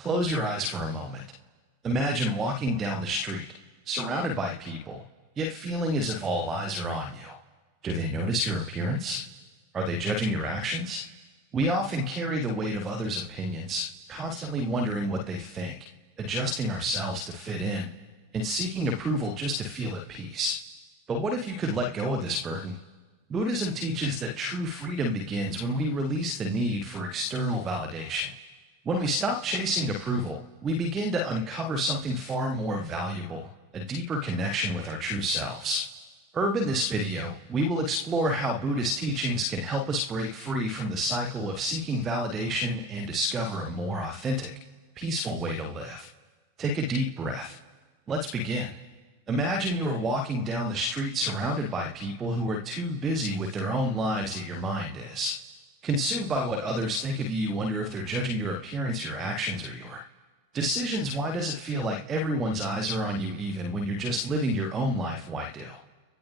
Close your eyes for a moment. Imagine walking down the street, surrounded by people, yet feeling as if all eyes are on you. Do they notice your appearance? Are they judging your actions? We often carry the weight of others' opinions, constantly wondering what they think, adjusting ourselves to fit in, and seeking approval just to feel at peace. But what if you could let go of this burden? Buddhism teaches that true freedom begins when we release the need for external validation. When we stop chasing approval, we begin to uncover something far more valuable, a deeper connection with our true selves. In this video, we will explore how Buddhist teachings can help us break free from the cycle of seeking validation and discover a more authentic, peaceful way to live. Take a deep breath. Let's begin. Imagine you are walking down the street surrounded by people who are too busy with their own lives that your mind is. Consumed by what others think of you, you wonder if they're judging your appearance, your actions, or your decisions. Why does it feel like everyone's eyes are on you even when you're just living your own life? Why do?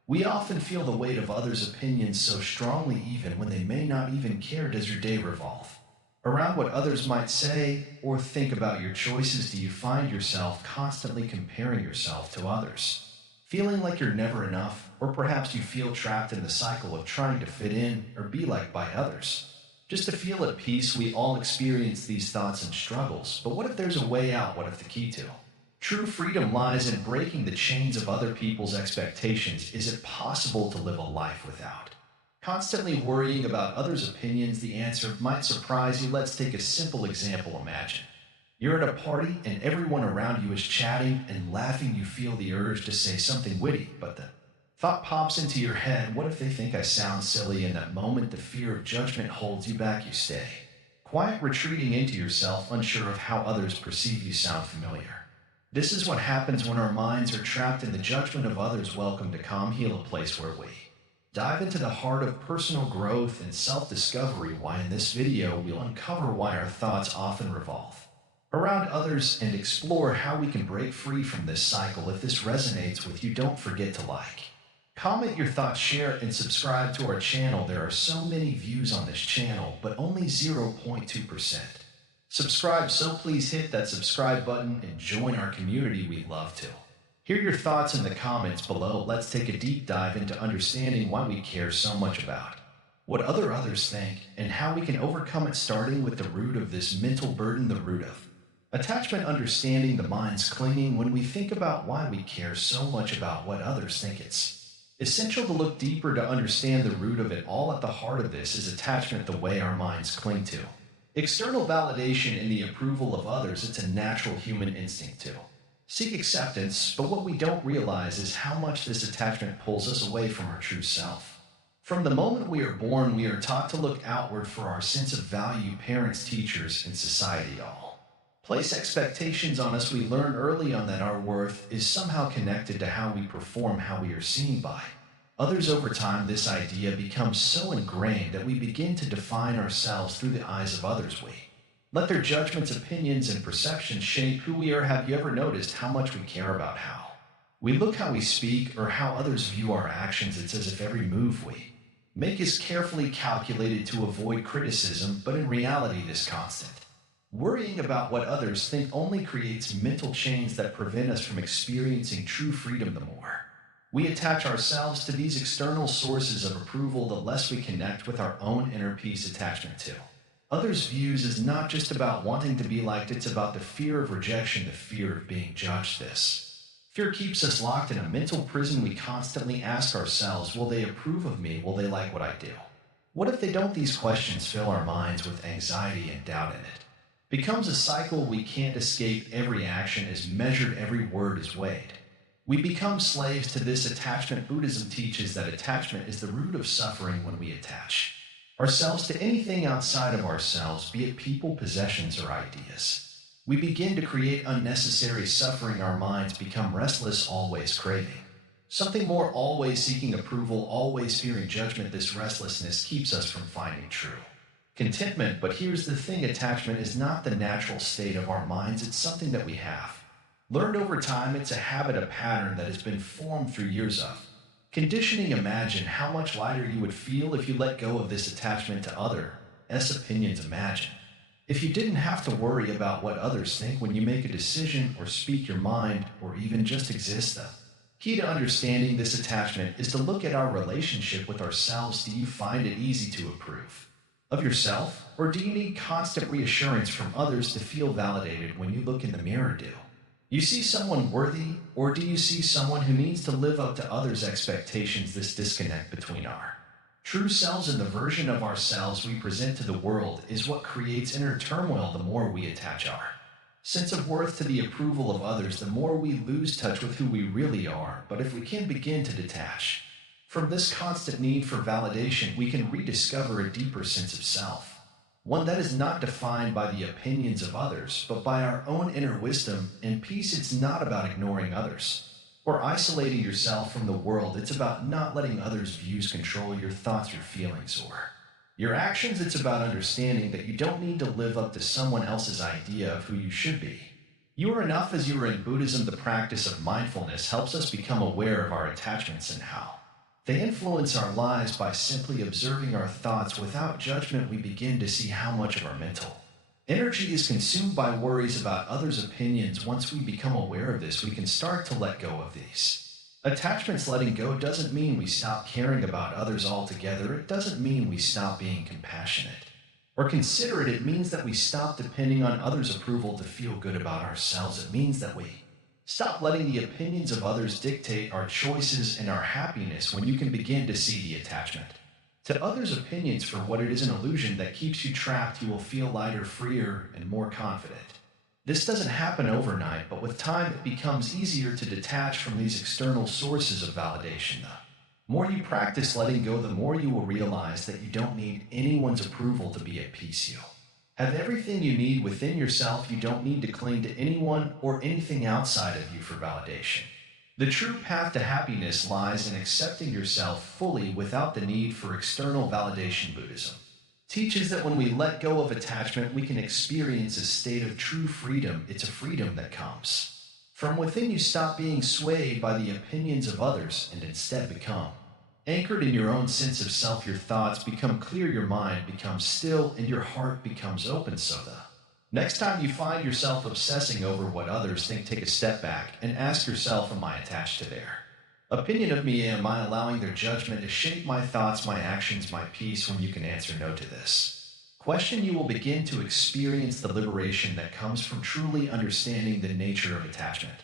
We often feel the weight of others' opinions so strongly even when they may not even care. Does your day revolve around what others might say or think about your choices? Do you find yourself constantly comparing yourself to others, feeling like you're never enough? Or perhaps you feel trapped in the cycle of trying to fit in or be liked by others. Just to feel at peace, we all experience these thoughts and struggles, but what if there's a way out? What if the key to true freedom lies in breaking the chains of other people's expectations? Is it possible to live a life without constantly worrying about others' opinions? The answer might surprise you. Let's take a simple example. Imagine you're at a party and everyone around you is chatting and laughing. You feel the urge to say something witty, but the thought pops into your head, what if they think I sound silly? In that moment, the fear of judgment holds you back. You stay quiet, retreating into yourself, unsure of how others perceive you. Sound familiar? This is what happens when our minds are trapped in the judgment of others. Welcome to Calm Heal, a place where we dive into the heart of personal growth and self-discovery. Why? In this video, we'll uncover why our thoughts often revolve around others and explore how we can break free from this cycle. If this resonates with you, don't forget to like, comment your thoughts, share, and subscribe to our channel. There are so many views on this channel, but only 0.2% subscribe, so please hit that subscribe button and join our community. We'd love to hear your thoughts in the comments below. Let's take a deep dive into understanding why we care so much about what others think and how we can overcome it, starting with the root of this mental burden, the root of attachment, understanding the mind's clinging. When we think about why we care so much about what others think, it's essential to look deeper to understand the root of it all. At the heart of this is attachment, the way our minds cling to external validation and the approval of others. It's a natural human instinct to seek acceptance, but what we don't realize is how much this attachment pulls us away from our true self. From the moment we are born, we are taught to look outward for our sense of value. Parents, teachers, and society all place expectations on us. We learn early on that our worth is somehow connected to how we perform, how we are seen by others. Over time, this idea becomes so ingrained that we begin to define ourselves through the eyes of others. We let their judgments, opinions, and perceptions shape who we are. Have you ever noticed how much we care about how we look, how we speak, or how others view our actions? It's as if every move we make is carefully calculated to avoid criticism, but in reality, this constant worrying about what others think only creates mental chains that prevent us from experiencing true freedom. The more we attach ourselves to these external sources of approval, the less we connect with our own inner peace. Attachment to others' views is not just about wanting to be liked, it's about the fear of rejection, the fear of being judged. This fear keeps us locked in a mental prison. We constantly ask ourselves, will they approve of me? Will they like what I do? What if they don't? These questions fill our minds with anxiety and doubt, and it becomes a cycle we can't escape. Every action is measured, every word is weighed. We become slaves to this attachment. Buddhism teaches that attachment is the root of suffering. When we attach ourselves to anything outside of ourselves, be it people, possessions, or ideas, we begin to create unnecessary suffering. Our minds become restless, always craving something more, always seeking approval, always fearing judgment. This restlessness keeps us from finding true contentment. But here's the thing, attachment is not the natural state of our minds. It's something that we have learned over time. It's a habit, a pattern that has been formed through years of conditioning. Imagine how much lighter you would feel if you let go of this attachment to others' opinions. Imagine If you didn't have to worry about what others think when you make a decision or speak your mind or even just exist, the key to understanding this attachment is to look at our relationship with ourselves. Do you find it easy to approve of yourself, or do you need constant reassurance from others to feel validated when you look in the mirror? Do you see someone worthy, or do you see someone who needs to live up to others' expectations? This disconnect between our true selves and the version of ourselves we present to the world is what creates inner turmoil. The more we attach our sense of worth to the approval of others, the more we lose touch with who we really are. But if we can begin to detach from this constant need for validation, we can rediscover a deeper sense of self, one that is not defined by the opinions of others, but by our own inner wisdom and peace. It's not about ignoring others or isolating yourself from the world. It's about not letting others' views control your thoughts, your feelings, or your actions. It's about understanding that you don't need to live up to someone else's idea of who you should be. You are enough as you are. In Buddhism, the practice of mindfulness helps us become aware of our attachments and how they influence our lives. By simply observing our thoughts without judgment, we begin to see how much of our mental energy is consumed by worries about others' opinions. Once we become aware of this, we can start to let go of these attachments. Letting go doesn't mean we stop caring about others altogether. It doesn't mean we stop being compassionate or considerate. It means that we stop depending on others' approval to feel good about ourselves. It means that we stop letting the opinions of others dictate our choices and our happiness. When you can begin to see the attachment to others' opinions for what it is, an illusion that keeps you trapped, you will feel lighter, freer, and more confident. This doesn't happen overnight, but with time it becomes easier to detach from these external sources of validation. The more you practice letting go, the more you will realize that you don't need anyone's approval to be at peace. You have everything you need within yourself. You don't need to cling to anyone or anything outside of you for validation. The true path to happiness lies in accepting yourself fully without the need for external validation. Buddhism teaches that when we let go of attachment, we can experience a state of true freedom. It's a freedom that comes from within. You stop being swayed by the opinions of others and instead become anchored in your own sense of self. Your thoughts become clear, your mind becomes still, and your heart becomes open. So the next time you find yourself obsessing over what others think, take a step back and ask yourself, am I attached to their opinion of me? Am I allowing their judgment to shape my thoughts, my actions, my peace? When you can answer no to this question, you will begin to experience the liberation that comes from truly understanding the nature of attachment.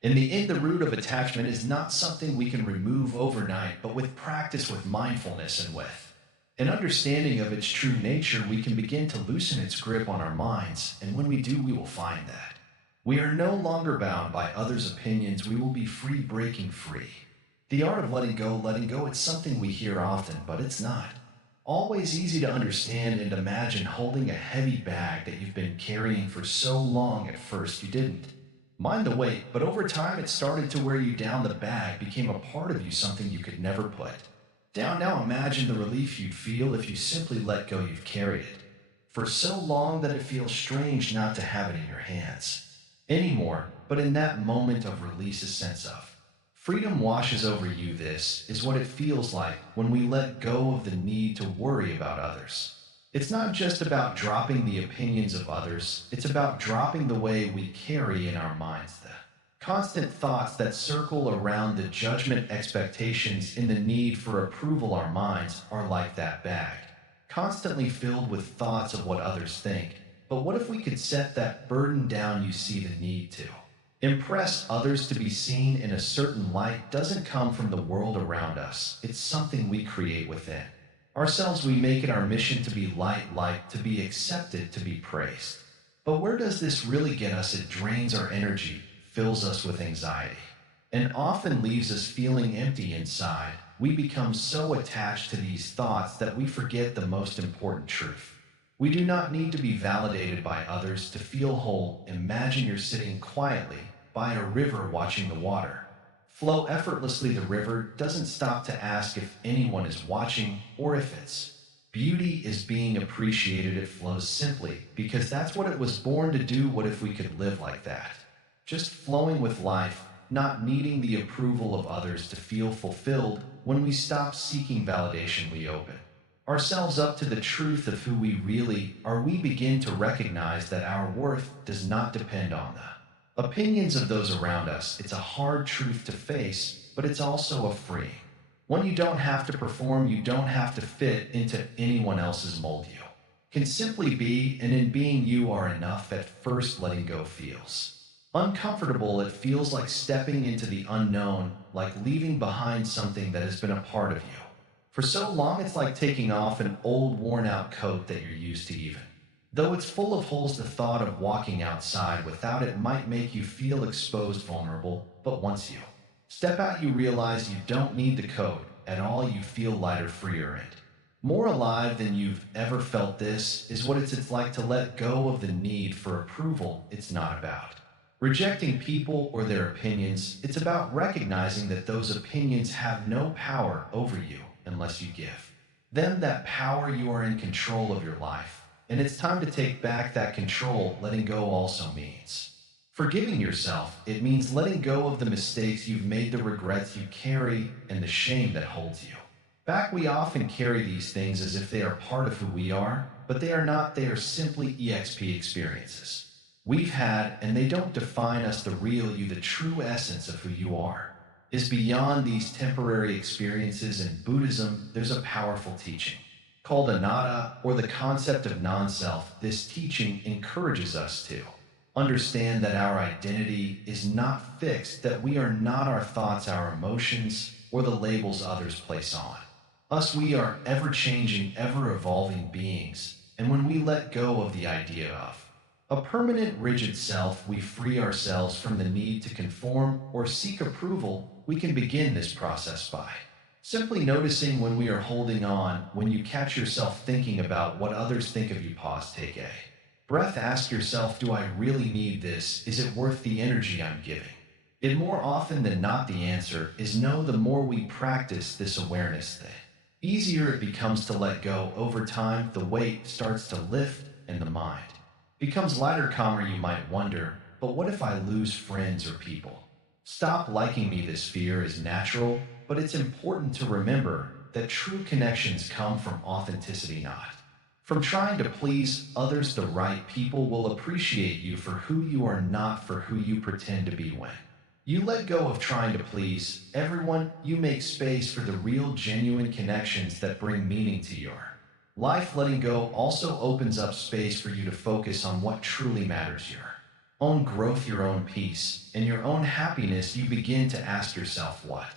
In the end, the root of attachment is not something we can remove overnight, but with practice, with mindfulness, and with an understanding of its true nature, we can begin to loosen its grip on our minds. And when we do, we will find that we are no longer bound by others' opinions. We will be free, breaking free. The art of letting go, it's something we hear often, but it's not always easy to understand. And imagine holding a heavy bag that you've been carrying for so long. At first, you didn't mind the weight, but over time it started to wear you down. The bag became a part of you, something you could never put down. Now imagine the relief you'd feel if you simply let go. You've carried it for so long that it feels strange not to have it in your hands anymore. But in that moment of release, a sense of freedom washes over you. This is what it feels like when we let go of the need to worry about others. It's not just about dropping the opinions of others, it's about dropping the way we carry in our minds the constant thoughts that circle around the judgment, expectations, and the need for approval. Our minds are like that bag, constantly filled with thoughts of what others think. But what if we could set that burden down? You see, the need to impress others, to be seen in a certain light, doesn't come from the world around us. It's something we create within ourselves. We make it our mission to be liked, to be accepted, to be praised. But where does this really get us? It drains our energy, fills us with anxiety, and often leaves us feeling empty inside. We become so attached to these thoughts that we forget the most important truth. We do not need to be validated by others to feel whole. Imagine you're sitting quietly by a river watching the water flow effortlessly. The river doesn't stop to ask if anyone is watching or if its beauty is being appreciated. It flows simply because that's what it was born to do. What if we could live like that? Just flowing with life, not needing the approval of others to feel fulfilled. When we stop seeking validation, we open ourselves up to the truth of who we really are, we begin to recognize that our worth does not depend on the opinions of those around us. It's a hard truth to face, but it's also a freeing. When you don't have to perform, you don't have to fit into anyone else's mold. You can simply be, and in being you are enough. At first, letting go feels uncomfortable. It feels like stepping into the unknown, like leaving behind something that has been a part of you for so long. It's like taking off an old, worn out coat that you're used to. Even though it's full of holes, the thought of walking outside without it might make you feel exposed, vulnerable. But once you step out, you realize you don't need the coat at all. You feel lighter, freer, and more alive than you've ever felt. This is what it's like to let go of the need for approval. It's not about rejecting people or their opinions. It's about recognizing that those opinions have no power over you unless you give them that power. You are in control of your life, and it's time to take back that control. Letting go also means forgiving yourself. It means letting go of the mistakes you've made, the regrets you carry, and the shame that holds you back. We often carry these things as if they are part of who we are, but they are not. They are simply EXP experiences we've had, and they don't define us. The real you, the true essence of who you are, is beyond these temporary experiences. In Buddhism, there's a powerful teaching called anatta, or the concept of non-self. This teaching encourages us to understand that our identity is not fixed, that we are not our thoughts, our emotions, or the labels others place on us. We are ever-changing, ever-evolving beings, and when we let go of the idea of a permanent, rigid self, we free ourselves from the need to conform or seek approval. We can begin this process by simply noticing when we are holding on. When you catch yourself thinking about what others think of you, pause, take a breath, ask yourself, do I really need this? Is it worth the energy I'm giving? And more often than not, the answer is no. The more we practice this awareness, the easier it becomes to let go. Over time, the weight starts to lift and the mind becomes lighter, calmer. You might wonder, but what if I lose friends or people stop liking me? This fear is natural, but it's important to remember that true connections come from authenticity, not from trying to please others. The right people will appreciate you for who you are, not for who you pretend to be. When you let go of trying to please everyone, you make space for the real, genuine connections that bring meaning to your life. Letting go also opens up space for you to focus on what truly matters: your own growth, your own peace, and your own happiness. You begin to ask yourself, what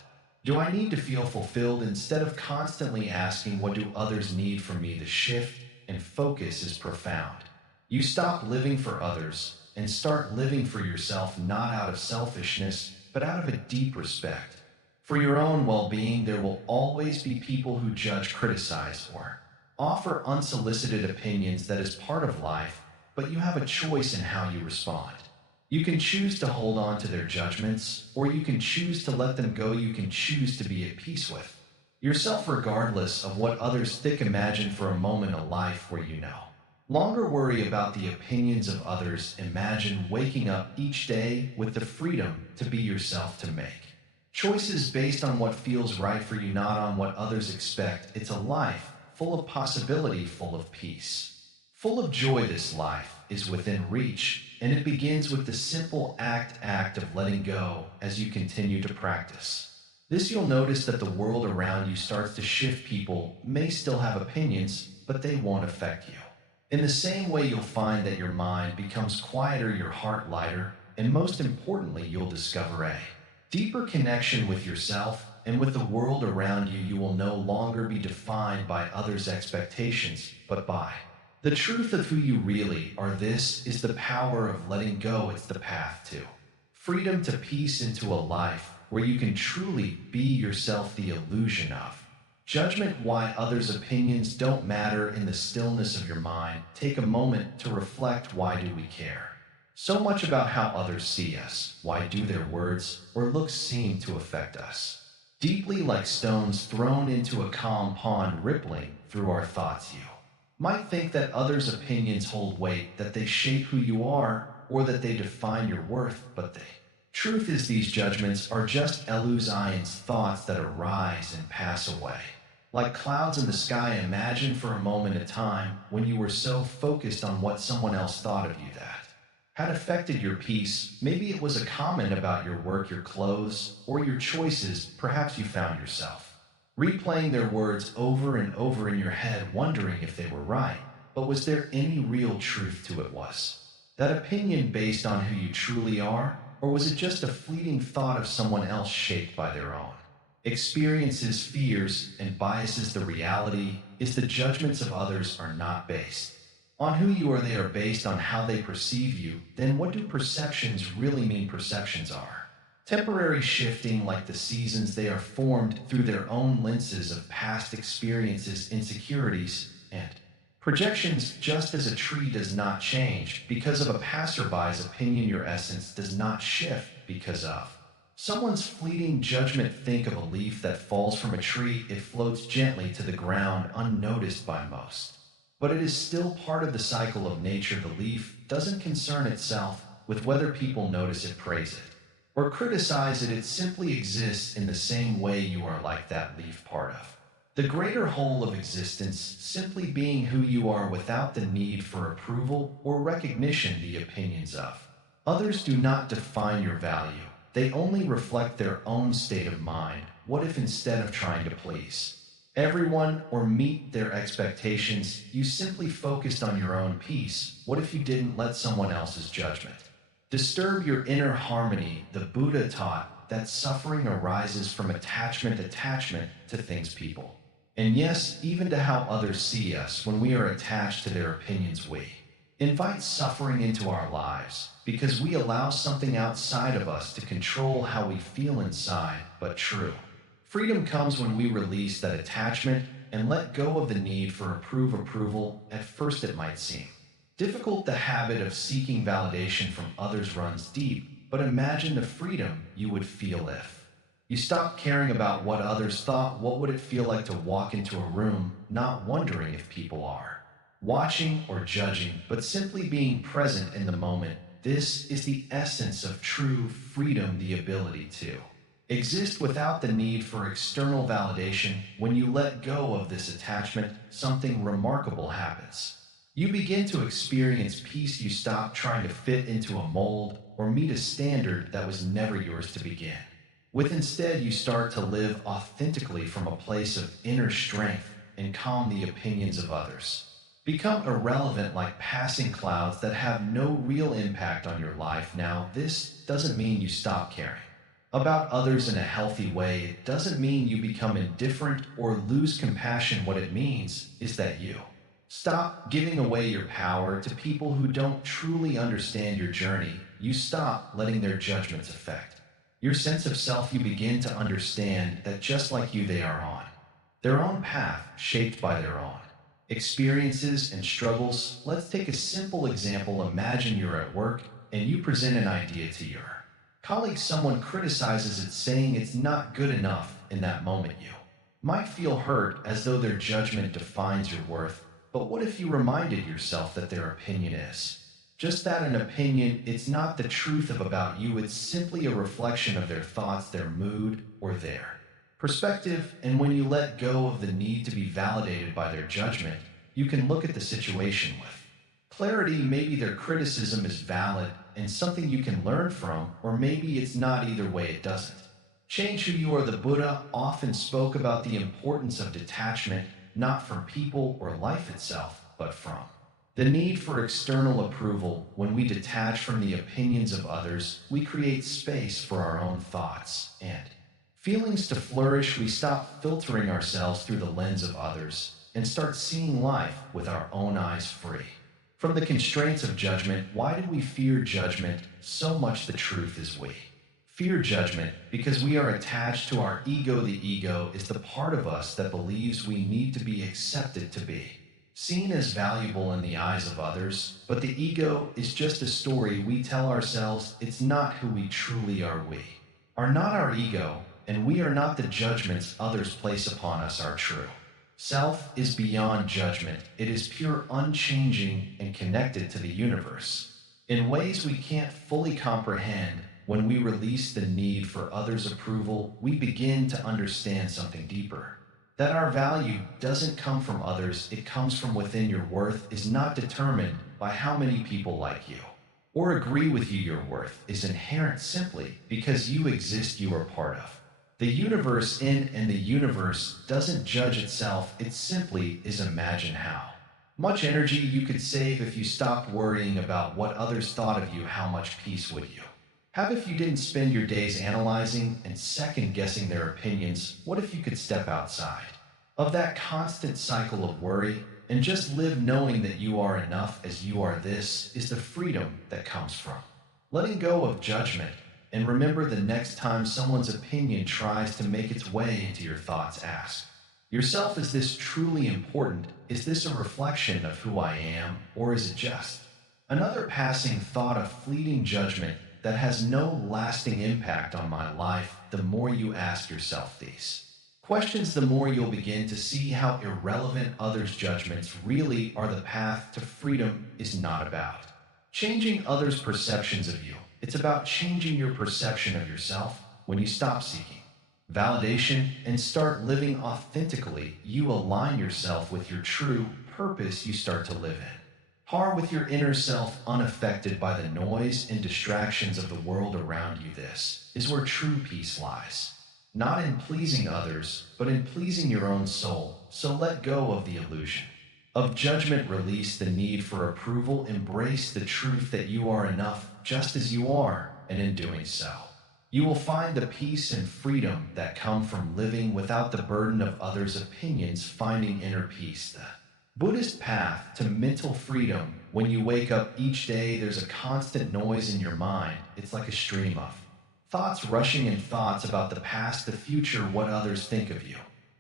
do I need to feel fulfilled? Instead of constantly asking, what do others need from me? The shift in focus is profound. You stop living for others and start living for yourself, not out of selfishness, but out of a deep respect for your own well-being. There will always be people who judge, criticize, or offer unsolicited opinions. That is part of life, but you have a choice in how you respond. You can choose to hold on to their judgments, or you can choose to let them go. You can choose to be at peace with yourself regardless of what others think. Imagine for a moment a life where you no longer worry about the opinions of others. Imagine waking up each day with the freedom to be yourself, to make choices based on what feels right for you, not on what others expect. It's a life full of possibility, full of peace, full of joy. This life is within reach, and it begins with the simple act of letting go. As you continue to practice this, you'll notice that the world around you starts to shift. People may still have opinions, but they won't affect you. In the same way, you'll find that your mind becomes quieter, your heart lighter, and most importantly, you'll discover a deeper connection with yourself and with the world around you. You will no longer be defined by others' expectations, but by the truth of who you really are. This is the power of letting go. It's the path to freedom, to peace, into a life where you can truly be yourself. The illusion of judgment, why others' opinions don't matter. In the stillness of your mind, take a moment to reflect. Why do we care so much about how others see us? Why do their words or looks seem to affect us deeply, like stones thrown into a calm pond, rippling through our thoughts? You might think that others' opinions hold weight, that they shape who you are, or that they define your worth, but the truth is these judgments are just illusions, thoughts that arise and pass away. Like clouds in the sky, imagine for a moment a time when you were so focused on what someone else thought of you that had affected your peace. Maybe it was a comment about your work, your clothes, or your choices. Perhaps you found yourself replaying their words over and over in your head, wondering if they were right. But was there any real truth to it? Was that opinion based on who you truly are, or was it just a fleeting thought of someone else shaped by their own experiences, fears, and biases? The reality is the judgments of others are not based on who you are, they are based on how they perceive you. Then what do perceptions really mean? Perceptions are temporary, shifting like the seasons. They are formed through their own lenses of past experiences, insecurities, and projections. Just as a tree does not change because of a passerby's opinion, your essence does not shift because of someone's fleeting judgment. Think of a leaf that falls from a tree. It floats gently to the ground, unnoticed by most. But it is still part of the cycle of nature. The leaf doesn't concern itself with whether people notice it, praise it, or criticize it. It simply exists in the same way you are, like that leaf, part of the greater whole of existence, simply being who you are without the need for approval or recognition. The opinions of others do not define your value. They only reflect their own state of mind. What if instead of trying to please everyone or meet their expectations, you simply focused on your own peace? What if you didn't let someone else's judgment disturb your inner harmony? The Buddha taught that suffering arises from attachment to things, people, and yes, even to how others see us. When we are attached to their opinions, we invite suffering into our lives because we allow something outside of us to control how we feel inside. But true freedom comes when we release that attachment and let go of the need for approval. At first it might seem difficult. The habit of seeking validation from others runs deep, but imagine the freedom you would feel if you stopped caring about what others thought. What would it feel like to walk into a room not wondering if people are watching or judging, but simply being present in the moment? This is the essence of true freedom, the ability to exist without the need for external validation. When you let go of this attachment, something remarkable happens. You begin to experience peace. You stop trying to fit into a mold or meet a standard that was never yours to begin with. Instead, you start to live authentically from a place of inner strength and calm. The opinions of others become irrelevant, like passing clouds that have no real impact on your life. Now, this doesn't mean you stop caring about others in a healthy way. It doesn't mean you become indifferent or lose compassion. What it means is that you stop giving away your power to people who don't truly understand your journey. You stop letting their judgments affect your sense of self. You begin to understand that just like you, they are on their own path, shaped by their own experiences and struggles. Let's take a simple example. Imagine you're at work and you present an idea to your colleague. Someone criticizes it, saying it's not good enough. In that moment, you might feel hurt, as though their judgment defines your worth. But what if you reminded yourself that their opinion is just that, an opinion? It's not the truth of about you. It's simply a reflection of their thoughts, their mood, or their perspective. And when you let go of the need to be validated by their judgment, you can look at the situation with clarity. Maybe their criticism is valid and something you can learn from, or maybe it's not. Either way, it doesn't change who you are. The Buddha often spoke about the importance of detachment, not from people or life itself, but from the need for external approval. When we detach from the opinions of others, we create space for our own thoughts and feelings to flourish. We stop filtering ourselves through the lens of others and start seeing life with our own eyes, free from the constraints of judgment. Why do we fear judgment so much? The truth is, we fear judgment because we are attached to our ego. The ego is the part of us that believes we need to be accepted, to be seen as valuable in the eyes of others. But the ego is just a story we tell ourselves. It's not who we truly are. We are not our ego, and we are not the judgments others place upon us. Our true self is beyond judgment. It is pure, unchanging, and connected to the universe in ways we can't fully comprehend. When we release the need for others' approval, we begin to understand something deeper, That our value doesn't come from others, it comes from within. Your worth is not determined by how many people like you or agree with you. Your worth is inherent simply because you exist, you are part of the universe in, and the universe doesn't judge itself, it simply is. Imagine how much energy you could save if you stopped worrying about what others thought of you. How much peace would you have if you didn't spend your days analyzing and second guessing their opinions? What if you could step outside of that constant cycle of worry and just live knowing that you are enough as you are? This is the freedom that comes from letting go of judgment. And remember, the next time someone's opinion tries to make its way into your thoughts, ask yourself, is this truly important? Is this a reflection of who I am, or is it just another passing thought, a fleeting judgment that has no lasting impact on my life? The more you ask yourself these questions, the more you'll begin to see how irrelevant others' judgments really are. The path to freedom is not about changing others' perceptions of you. It's about changing your perception of yourself. When you stop seeking validation and start living authentically, you align yourself with your true purpose. You start to live in par with your inner self, unaffected by the noise and distractions of the world around you. This is where true peace lies, not in pleasing others, but in pleasing your own soul. So let go of the illusion of judgment, release the need for approval, embrace the truth that you are enough just as you are, and in doing so, you will find the peace and freedom that come from living without the burden of others' opinions, finding inner peace. The Buddhist path to mental freedom. When you wake up each day, there's a constant noise in your mind. It's like a stream of thoughts rushing in, thoughts about the past, the future, what others think of you,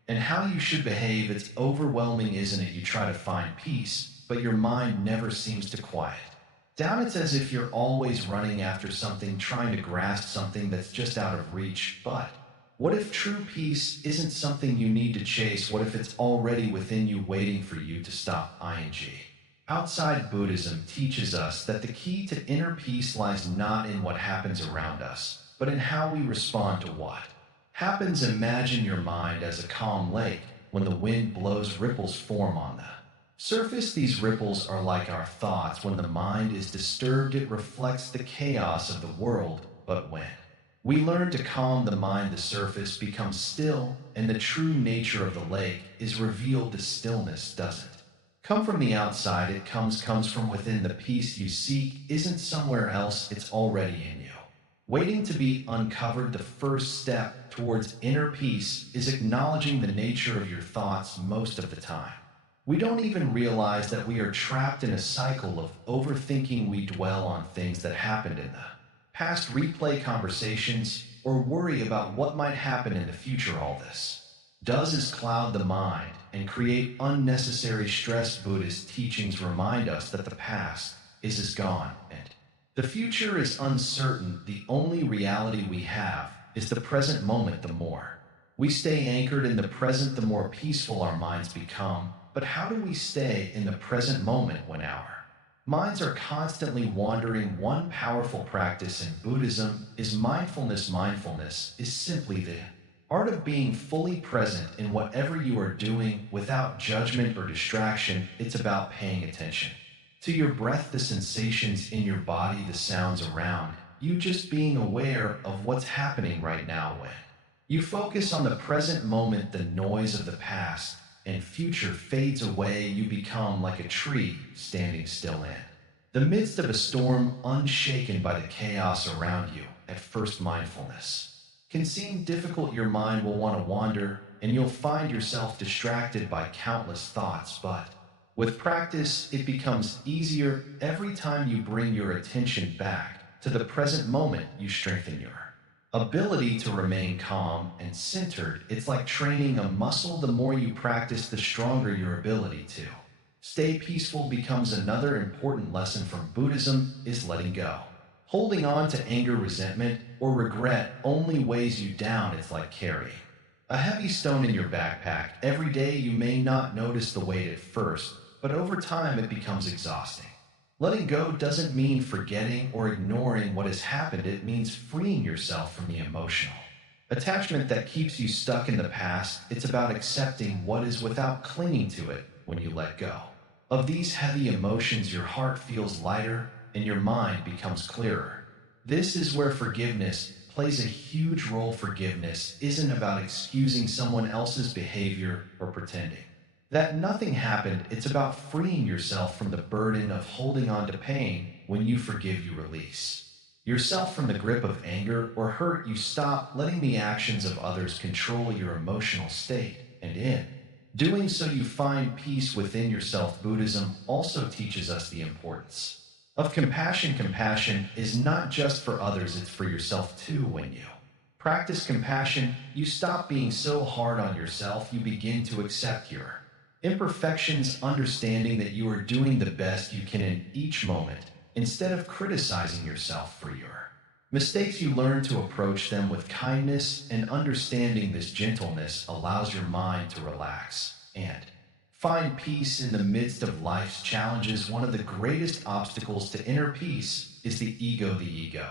and how you should behave. It's overwhelming, isn't it? You try to find peace, but your mind never seems to quiet down. It's as if you're always running after something, trying to grasp something that's just out of reach. But what if true peace isn't something you need to chase? What if it's already within you, waiting for you to stop? Outside Buddhism teaches us that the key to inner peace lies not in what happens around us, but in how we respond to what happens. Imagine your mind as a calm lake. When the wind blows, ripples form on the surface. These ripples are like our thoughts. When the mind is disturbed, it reflects the chaos of the world. But when we learn to calm the mind, the surface becomes still, and the true nature of the lake is revealed. The stillness doesn't come from the outside, it comes from within. The peace you seek isn't somewhere else, it's already in you, waiting to be uncovered. The first step towards inner peace is acknowledging the nature of your thoughts. Most of the time, we don't even realize that we are trapped in a cycle of overthinking. We dwell on things that happened in the past, replay conversations, or worry about what might happen in the future. All this does is cloud the mind and create unnecessary stress. Buddhist teachings remind us that the past is gone and the future is uncertain. The only reality we have is the present moment. The more we stay anchored in the present, the more peaceful our minds become. But how do we stay in the present moment when our minds are constantly wandering? One powerful practice in Buddhism is mindfulness. Mindfulness is simply the art of being fully present in whatever you are doing without judgment or distraction. It's about paying attention to your breath, the sensations in your body, the sounds around you, just being aware of what's happening right now. When you focus on the present moment, the noise of the past and future fades away. You become like a tree standing still in the midst of a storm, unshaken by the chaos around you. At first, mindfulness can seem difficult. Your mind will want to wander, and you'll find yourself distracted by countless thoughts. But with practice, it becomes easier. Every time you bring your attention back to the present moment, you strengthen your ability to remain calm and centered. It's like training a muscle. The more you practice, the stronger your ability to stay peaceful becomes. Another important lesson from Buddhism is letting go. Holding on to anger, resentment, or regret only weighs you down. It's like carrying a heavy stone in your backpack. Every day you may not notice the weight at first, but over time it becomes exhausting. Letting go doesn't mean forgetting or ignoring what has happened. It means freeing yourself from the emotional Attachment that keeps you stuck in the past, it's about accepting what is without clinging to it when you let go. Of these heavy emotions, your heart feels lighter and your mind becomes clearer. This is where forgiveness plays a huge role. Forgiveness isn't about excusing someone else's behavior or pretending that nothing happened. It's about freeing yourself from the burden of holding on to pain. When you forgive, you release yourself from the grip of anger or hurt. You stop letting the actions of others control your emotional state, and in doing so, you find peace within yourself. Buddhism also teaches us the importance of compassion. Compassion is not just for others, it's for yourself too. When you practice compassion, you stop being so hard on yourself. You begin to accept your imperfections, understanding that you are doing the best you can in each moment. Instead of criticizing yourself for your mistakes, you learn to approach them with kindness and understanding. This gentleness allows your mind to relax and find peace in the midst of life's challenges. One of the greatest obstacles to inner peace is the ego. The ego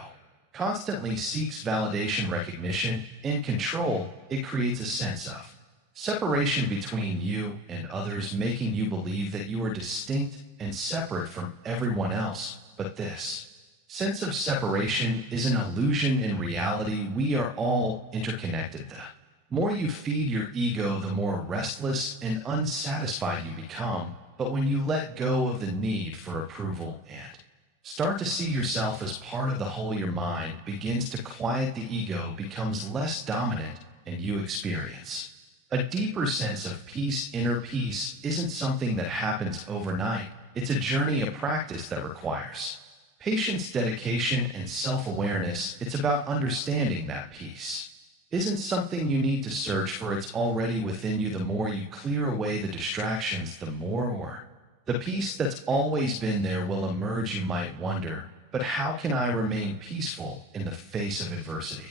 constantly seeks validation, recognition, and control. It creates a sense of separation between you and others, making you believe that you are distinct and separate from everyone else. But this sense of separation is an illusion. In reality, we are all interconnected. The more you feed your ego, the more restless and unsatisfied you become. But when you let go of the need for approval and start to see yourself as part of the whole, your mind begins to quiet. The ego becomes less dominant, and you experience a deeper sense of peace. Inner peace isn't something that happens overnight. It's a journey, a practice that requires patience, dedication, and self-awareness. It's about understanding that peace isn't something you need to search for. It's already within you. The more you clear away the distractions, the more or the peace that's always been there will emerge. You might wonder, but how can I remain peaceful in the face of adversity?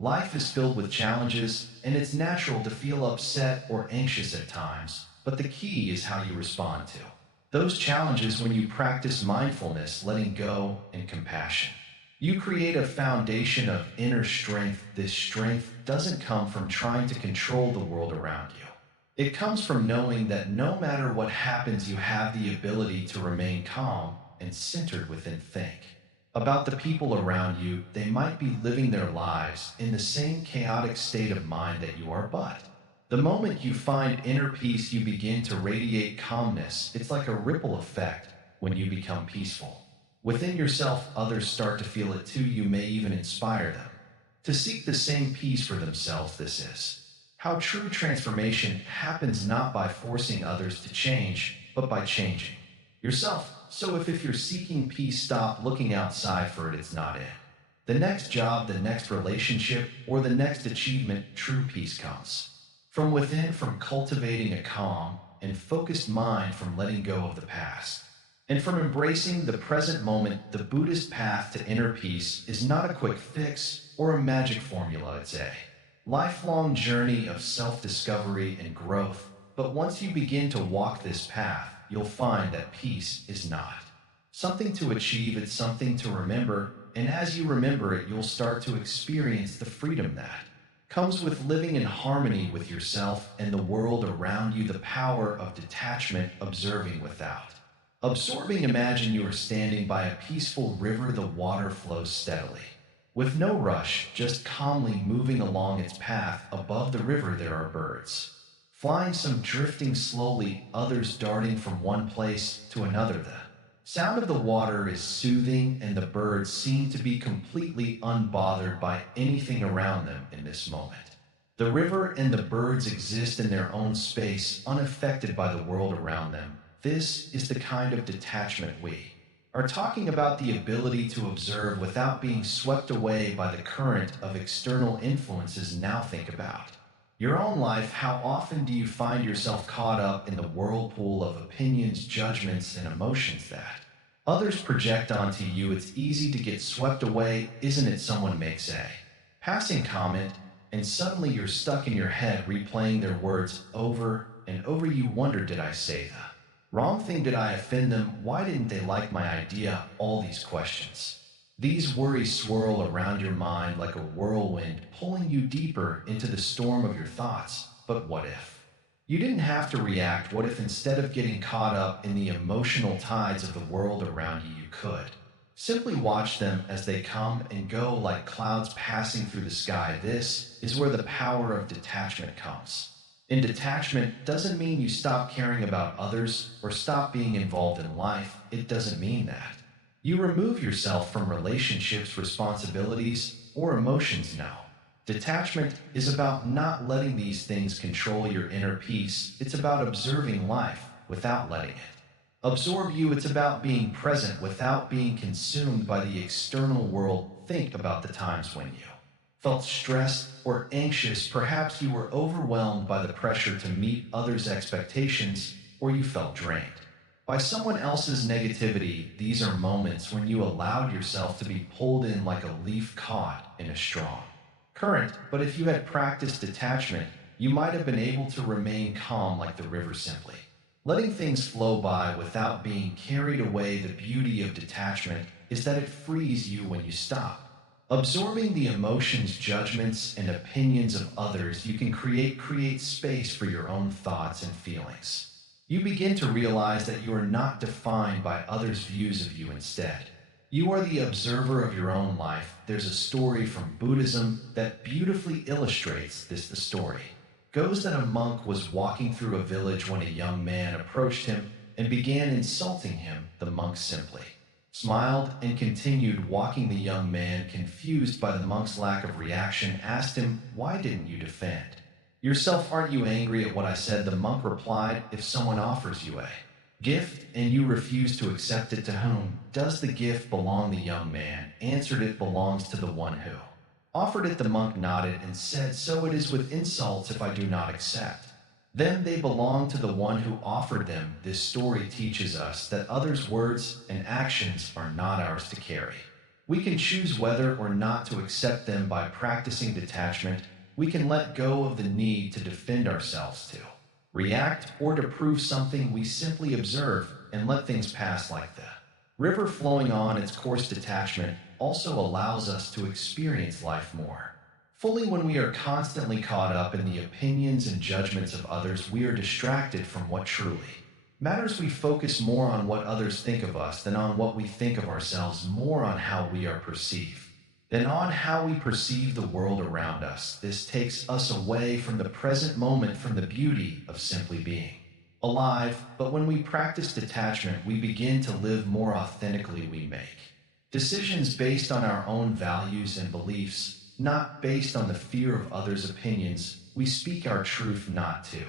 Life is filled with challenges, and it's natural to feel upset or anxious at times, but the key is how you respond to those challenges. When you practice mindfulness, letting go, and compassion, you create a foundation of inner strength. This strength doesn't come from trying to control the world around you. It comes from knowing that no matter what happens, you have the ability to remain calm and centered within. Think about the people around you. They might be living their lives in the same chaotic state of mind that you are, but the moment you find inner peace, you begin to radiate calmness. It's like a ripple effect. When you become peaceful within yourself, others start to feel it too. You may even inspire them to seek the same peace for themselves. This is how true transformation happens, not by forcing others to change, but by changing yourself. So if you're seeking peace, stop looking outside for it. It's not it. The next job, the next relationship, or the next achievement. True peace comes from within, from cultivating a calm and focused mind, from letting go of the past, and from embracing the present moment. The Buddhist path to inner peace is not a quick fix or a magic formula. It's a lifelong journey of self-discovery and growth. But once you begin to walk this path, you'll find that peace is not something to achieve, it's something to remember. And as you remember it, you'll start to experience the freedom that comes with living in harmony with yourself and the world around you. The power of detachment, observing without absorbing. Imagine you are standing by a peaceful river. The water flows steadily, with no rush, just calmly moving along its path. Above the river there are birds flying, some drifting slowly, others darting from one place to another. The sound of the water is soothing, and the birds seem to be completely unbothered by anything around them in this moment. The river and the birds exist in their own space, unaffected by the world around them. This is the kind of detachment we are talking about, the ability to observe without being swept away by the current of external influences. Now think about your own life. How often do you find yourself caught up in the whirlpool of opinions, judgments, and emotions that others project onto you? It's easy to get swept away, isn't it? Someone makes a passing comment, and suddenly you're stuck in your head, replaying their words over and over. You wonder, did I say the wrong thing? Did I offend them? Why didn't they like my idea? All these questions These worries swirl around your mind like a whirlwind, pulling you deeper into the storm of your thoughts. But what if? You didn't have to react. What if instead of getting caught up in the emotional tides of the world around you, you could? Simply watch them as they come and go like clouds passing through the sky. This is where the power of detachment comes. And detachment doesn't mean you stop caring about others or stop being involved in life. It doesn't mean that. You remove yourself from relationships, responsibilities, or emotions now. Detachment is about not letting these things control your inner peace. It's about observing life without letting it absorb you. It's about being present without being consumed by the external world. Think about the times when you felt stressed or anxious. Perhaps you were overwhelmed by the pressure to meet others' expectations, or you felt drained by someone else's negativity. These are moments when you allowed yourself to be pulled in like a leaf caught in a strong current. But if you had practiced detachment, you might have been able to remain calm like the river, simply letting things flow by without being carried away. The beauty of detachment is that it frees you when you stop absorbing the emotions, judgments, and opinions of others. You can create space for your own thoughts and feelings. You begin to realize that you are not defined by others' views of you. Instead, you are the observer of your own life. There's a story from Buddhism that beautifully illustrates this. The story goes that a monk was walking through a village when a young man approached him and began insulting him. The monk simply smiled and continued walking. The young man, confused by the monk's lack of reaction, asked him, "Why didn't you defend yourself? Aren't you angry at what I said?" The monk replied, "If someone offers you a gift and you refuse to accept it, to whom does the gift belong?" The young man answered, "It belongs to the one who offered it." The monk nodded and said, "So it is with insults if I do not accept. Then they belong to the one who offered them." This story teaches us that others' words and actions are not ours to carry. We can choose whether or not to accept them. By practicing detachment, we can let go of the need to defend ourselves, to react, or to prove something. We simply observe and let things pass like the river flowing on its course. Detachment also allows us to experience life more fully. When we are constantly caught up in the opinions and judgments of others, we are distracted from what truly matters. We focus more on what others think of us than on what we think of ourselves, more on how we are perceived than on how we perceive the world around us. This takes us away from the present moment, from the beauty of simply being alive. But when we practice detachment, we begin to live more authentically. We make decisions based on our own values and beliefs, not based on the fear of others' opinions. We speak our truth, not to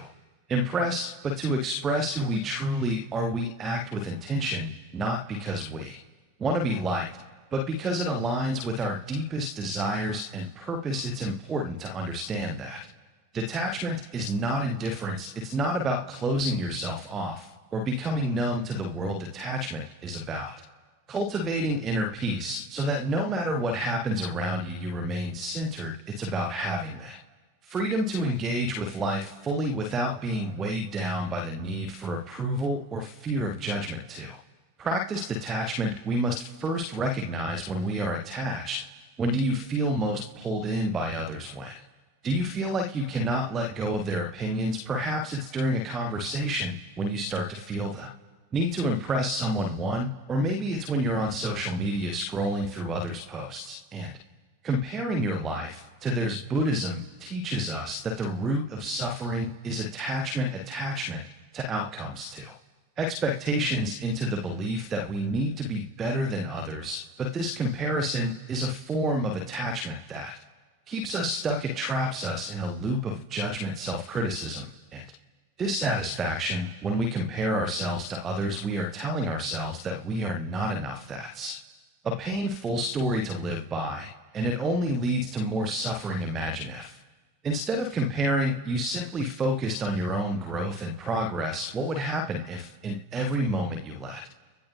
impress, but to express who we truly are. We act with intention, not because we want to be liked, but because it aligns with our deepest desires and purpose. It's important to understand that detachment is not indifference. It's not about closing yourself off or becoming numb to the world. Detachment is about cultivating inner peace so that no matter what happens around you, you remain centered. It's about having the freedom to engage with life fully without being weighed down by the need for approval or fear of judgment. To practice detachment, we must first recognize when we are attached. When do you feel most pulled in by others? When do you feel like you cannot let go of their opinions? Perhaps it's during a conversation when you start to feel the need to impress someone, or maybe it's when you're on social media scrolling through others' posts and comparing your life to theirs. Buddhism teaches us that the root of suffering is attachment to outcomes, to expectations, into the belief that we need to be better than others. But this comparison is a form of attachment that keeps us stuck. It traps us in a loop of judgment, self-criticism, and dissatisfaction. When we compare ourselves to others, we are telling ourselves that we are not enough. That's a painful story to live by, and it only leads to more suffering. Imagine if, instead of comparing, you simply focused on your own growth and progress. What would happen if, in every moment, you let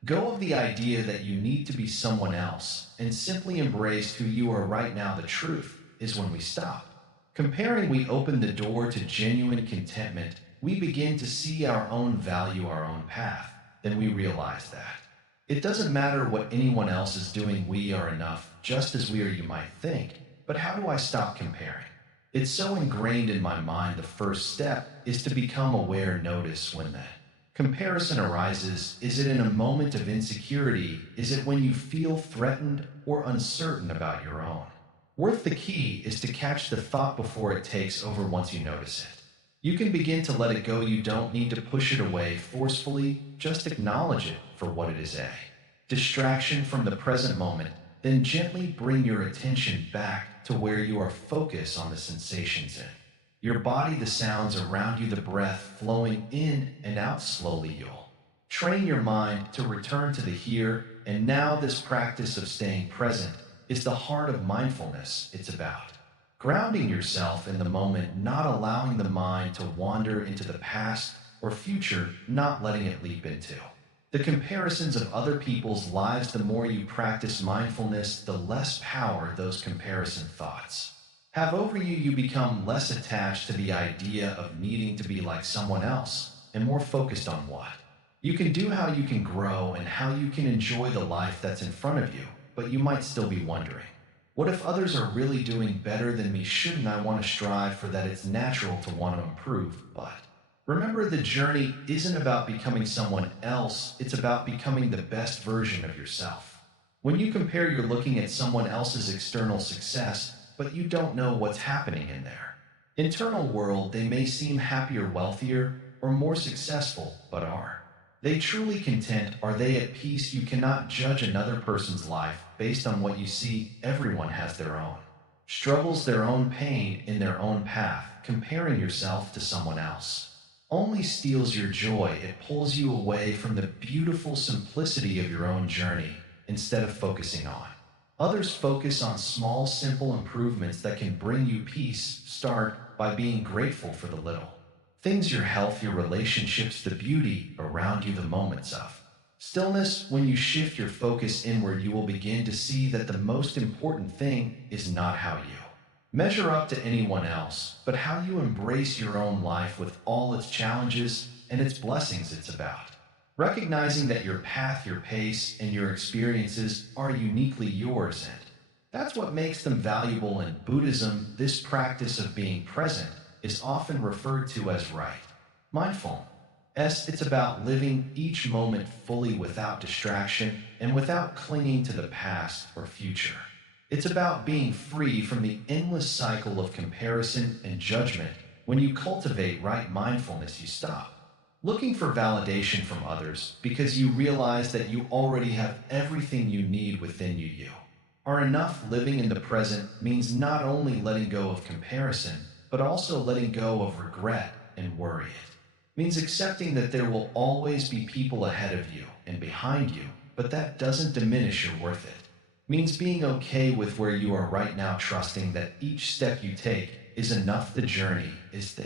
go of the idea that you need to be someone else and simply embraced who you are right now? The truth is, when we stop comparing, we open the door to genuine contentment. We begin to see our own value, our own path. Then we realize that It doesn't matter what anyone else is doing, we are enough, just as we are, you might think. But how do I stop comparing? It's so ingrained in my mind. The first step is to become aware. Notice when that comparison arises. Is it in a moment of insecurity? Is it when you feel threatened or uncertain about your own worth? The key is to catch the thought before it takes over. Once you notice it, you can begin to let it go. You don't need to push it away forcefully, just acknowledge it for what it is, a distraction from the present moment. Then gently bring your attention back to where you are. Focus on the sensations in your body, the sounds around you, the breath flowing in and out slowly. You'll train your mind to return to the here and now. This practice of staying present is the heart of mindfulness. It's about grounding yourself in the moment, not allowing the mind to wander into the past or future, not letting it leap into the comparisons of other people's lives. The more you practice mindfulness, the less power those comparison thoughts have over you. You become less attached to the idea of needing to be like someone else and more focused on what you can do, how you can grow, and how you can enjoy the life that's in front of you. But you might still be wondering, what if others are really doing better than me? Shouldn't I want to strive for that? It's natural to want to improve, but remember, the journey isn't about becoming someone else, it's about becoming the best version of yourself. When you compare, you're looking at someone else's external success, but you don't know what's happening in their internal world. They may seem happier, wealthier, or more successful, but are they truly content? Are they at peace? You cannot judge another person's life based on what you see. Everyone has their own struggles, their own pain in their own path. Comparing yourself to someone else only steals your joy. It pulls you away from the beautiful simplicity of your own journey. Instead of focusing on others, focus on small, simple improvements that can bring you peace. Start by being grateful for the little things: your health, your relationships, the beauty around you, the moments of stillness. When you shift your focus inward, you will begin to see that the most important thing is not how you measure up to anyone else, but how you embrace your own life with all its challenges and its blessings. It's about recognizing that your path, your pace, and your experiences are uniquely yours, and that's what makes them valuable. In Buddhism, this practice of being present is often referred to as right mindfulness. It's about living each moment fully without distraction and without clinging to the past or future. It's about being free from the endless cycle of comparison and judgment. When you cultivate right mindfulness, you stop looking for validation from others because you realize that you already have everything you need within you. You are enough. Living in the present means not only letting go of comparison, but also letting go of regret and worry. It means accepting that there will always be people ahead of you and behind you, but that doesn't diminish your worth. It means being okay with where you are right now, trusting that each step you take is enough. The journey is the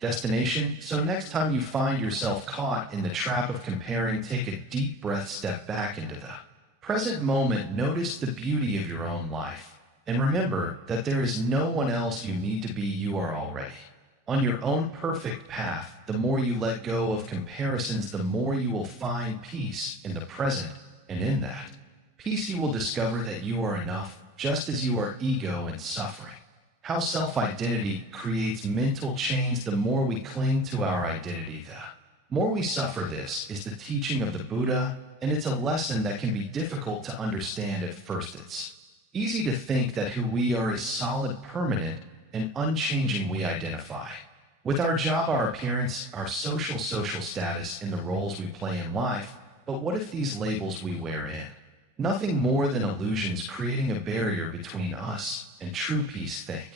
destination. So next time you find yourself caught in the trap of comparing, take a deep breath, step back into the present moment, notice the beauty of your own life, and remember that there is no one else you need to be. You are already on your own perfect path. The more you let go of comparisons, the more you will find peace in the present, and in that peace you will discover that you are enough, just as you are. Ego and suffering. How self-identity creates mental chains. The more we cling to our identity, the more we suffer. This is the teaching of the Buddha, and it's a lesson that can be difficult to understand at first. It's easy to think that who we are is solid, permanent, and unchanging. We identify with our job, our appearance, our social status, and the roles we play in life. But what if these labels we wear in nothing more than illusions, creating a barrier between us and true peace? Think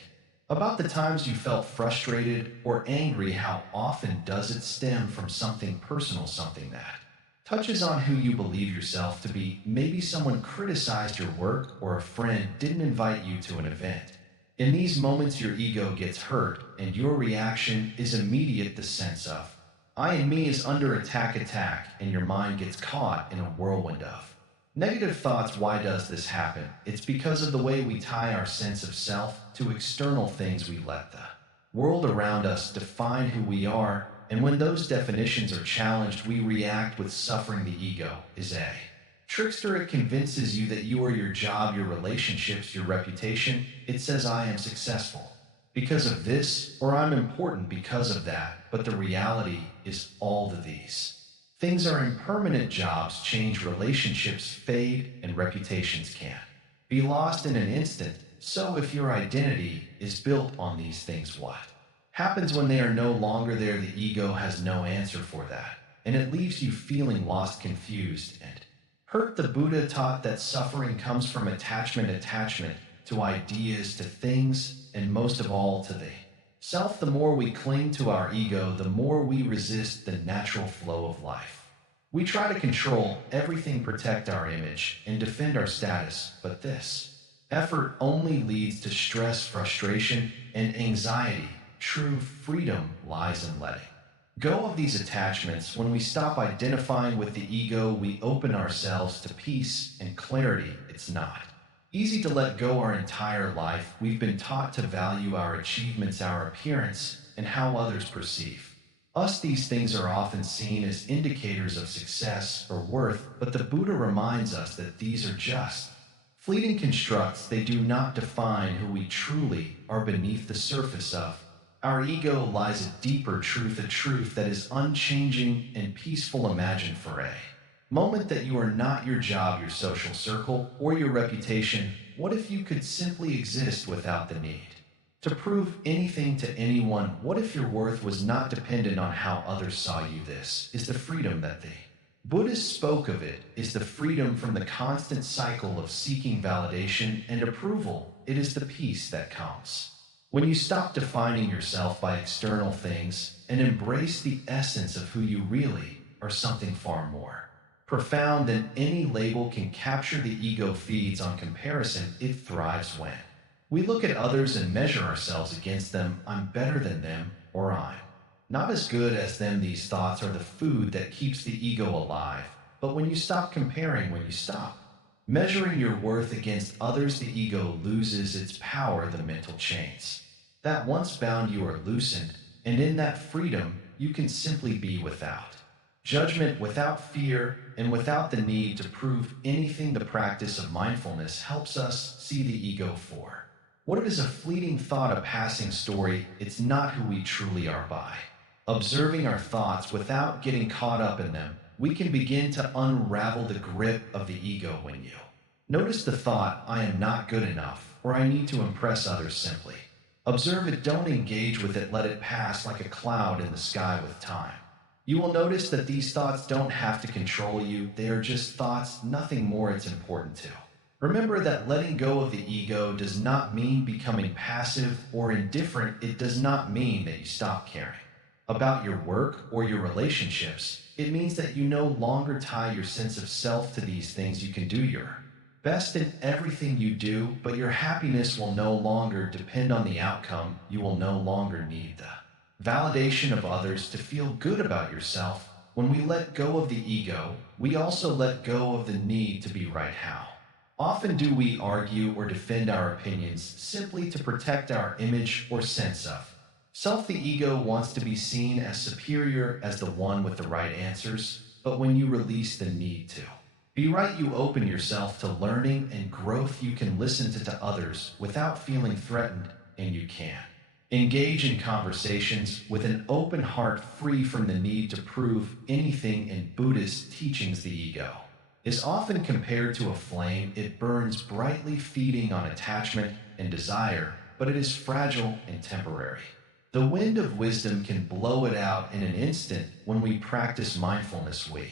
about the times you felt frustrated or angry. How often does it stem from something personal, something that touches on who you believe yourself to be? Maybe someone criticized your work, or a friend didn't invite you to an event. In these moments, your ego gets hurt, and your reaction is immediate. The sense of I and me is under attack, and your mind gets caught in a whirlwind of negative thoughts. Why does this happen? It's because of the way we tie our sense of self to external things. We let the world around us define who we are, and when those definitions are challenged, we react with suffering. The ego is a Trickster, it convinces you that you are your job, your relationships, your reputation. It says, I am successful because of this, or I'm important because of that. But the reality is all of these. Things are impermanent, jobs change, relationships fade, and reputations can be lost in an instant. So if your identity is built on these things, what happens when they are no longer there? The ego has no answer for that, and it leaves you feeling lost, confused, and hurt. The Buddha taught that suffering comes from attachment to ideas, to things, and most of all to the self. The more we cling to our ego, the more we resist the natural flow of life. We try to control everything, protect our image, and defend our status, but this effort only leads to stress, frustration, and anxiety. True freedom lies in letting go of these attachments. When we stop identifying with the ego, we open ourselves to peace and clarity. It's not easy to let go. Our entire life, we've been taught to value our achievements, our appearance, and how others perceive us. These things are often seen as indicators of success or worth, but the Buddha reminds us that these are just fleeting constructs. They do not define who we truly are. Beneath the surface of our ego lies a deeper truth, a truth that is unchanging and peaceful. Imagine for a moment that you are not your job, your social circle, or your reputation. What if you could simply exist without the need to prove anything to anyone? What if your worth was not dependent on how others saw you? This is the freedom that the Buddhists spoke of. It is the freedom from the constant cycle of seeking validation and approval. It is the peace that comes when you stop defining yourself by external things and embrace the essence of who you really are, something far more profound than any label can capture. The ego feeds on comparison. It thrives when we look at others and measure ourselves against them. I'm better than them, or I'm not as good as them. These thoughts are the food that keeps the ego alive. But when you stop comparing, when you stop measuring your worth against others, the ego loses its power. The mental chains that once bound you are loosened, and in that freedom, you can simply be without judgment, without fear, and without the need to prove anything. The practice of mindfulness helps us see the ego for what it is: a fleeting thought, a passing story. It's not who we truly are. By observing our thoughts without getting caught up in them, we can begin to unravel the grip of the ego. When you notice the thought, I am not good enough, or I need to impress others, simply observe it. Don't engage with it. Let it pass like a cloud in the sky. With time, you will notice that these thoughts don't have to control you. They are just thoughts, nothing more. It's important to remember that letting go of the ego does not mean becoming passive or indifferent. It does not mean that you stop caring about your work or your relationships. It means that you no longer tie your sense of self to these things. You can do your best in everything you do, but your happiness will no longer depend on the outcome. You will no longer need the validation of others to feel good about yourself. When we let go of the ego, we also let go of the need to be right. How often do we argue or defend our opinions simply to protect our image or sense of self? The ego wants to be seen as superior, as the one with the right answers. But when you release the need to be right, you open yourself to learning and growth. You can listen to others without feeling threatened, and you can engage in conversations with an open heart, free from the need to prove anything. In Buddhist teachings, the ego is often compared to a flame. It burns brightly, feeding on attachment and desire, but it is fragile and temporary. The wind of wisdom can blow it out in an instant. When we practice mindfulness, we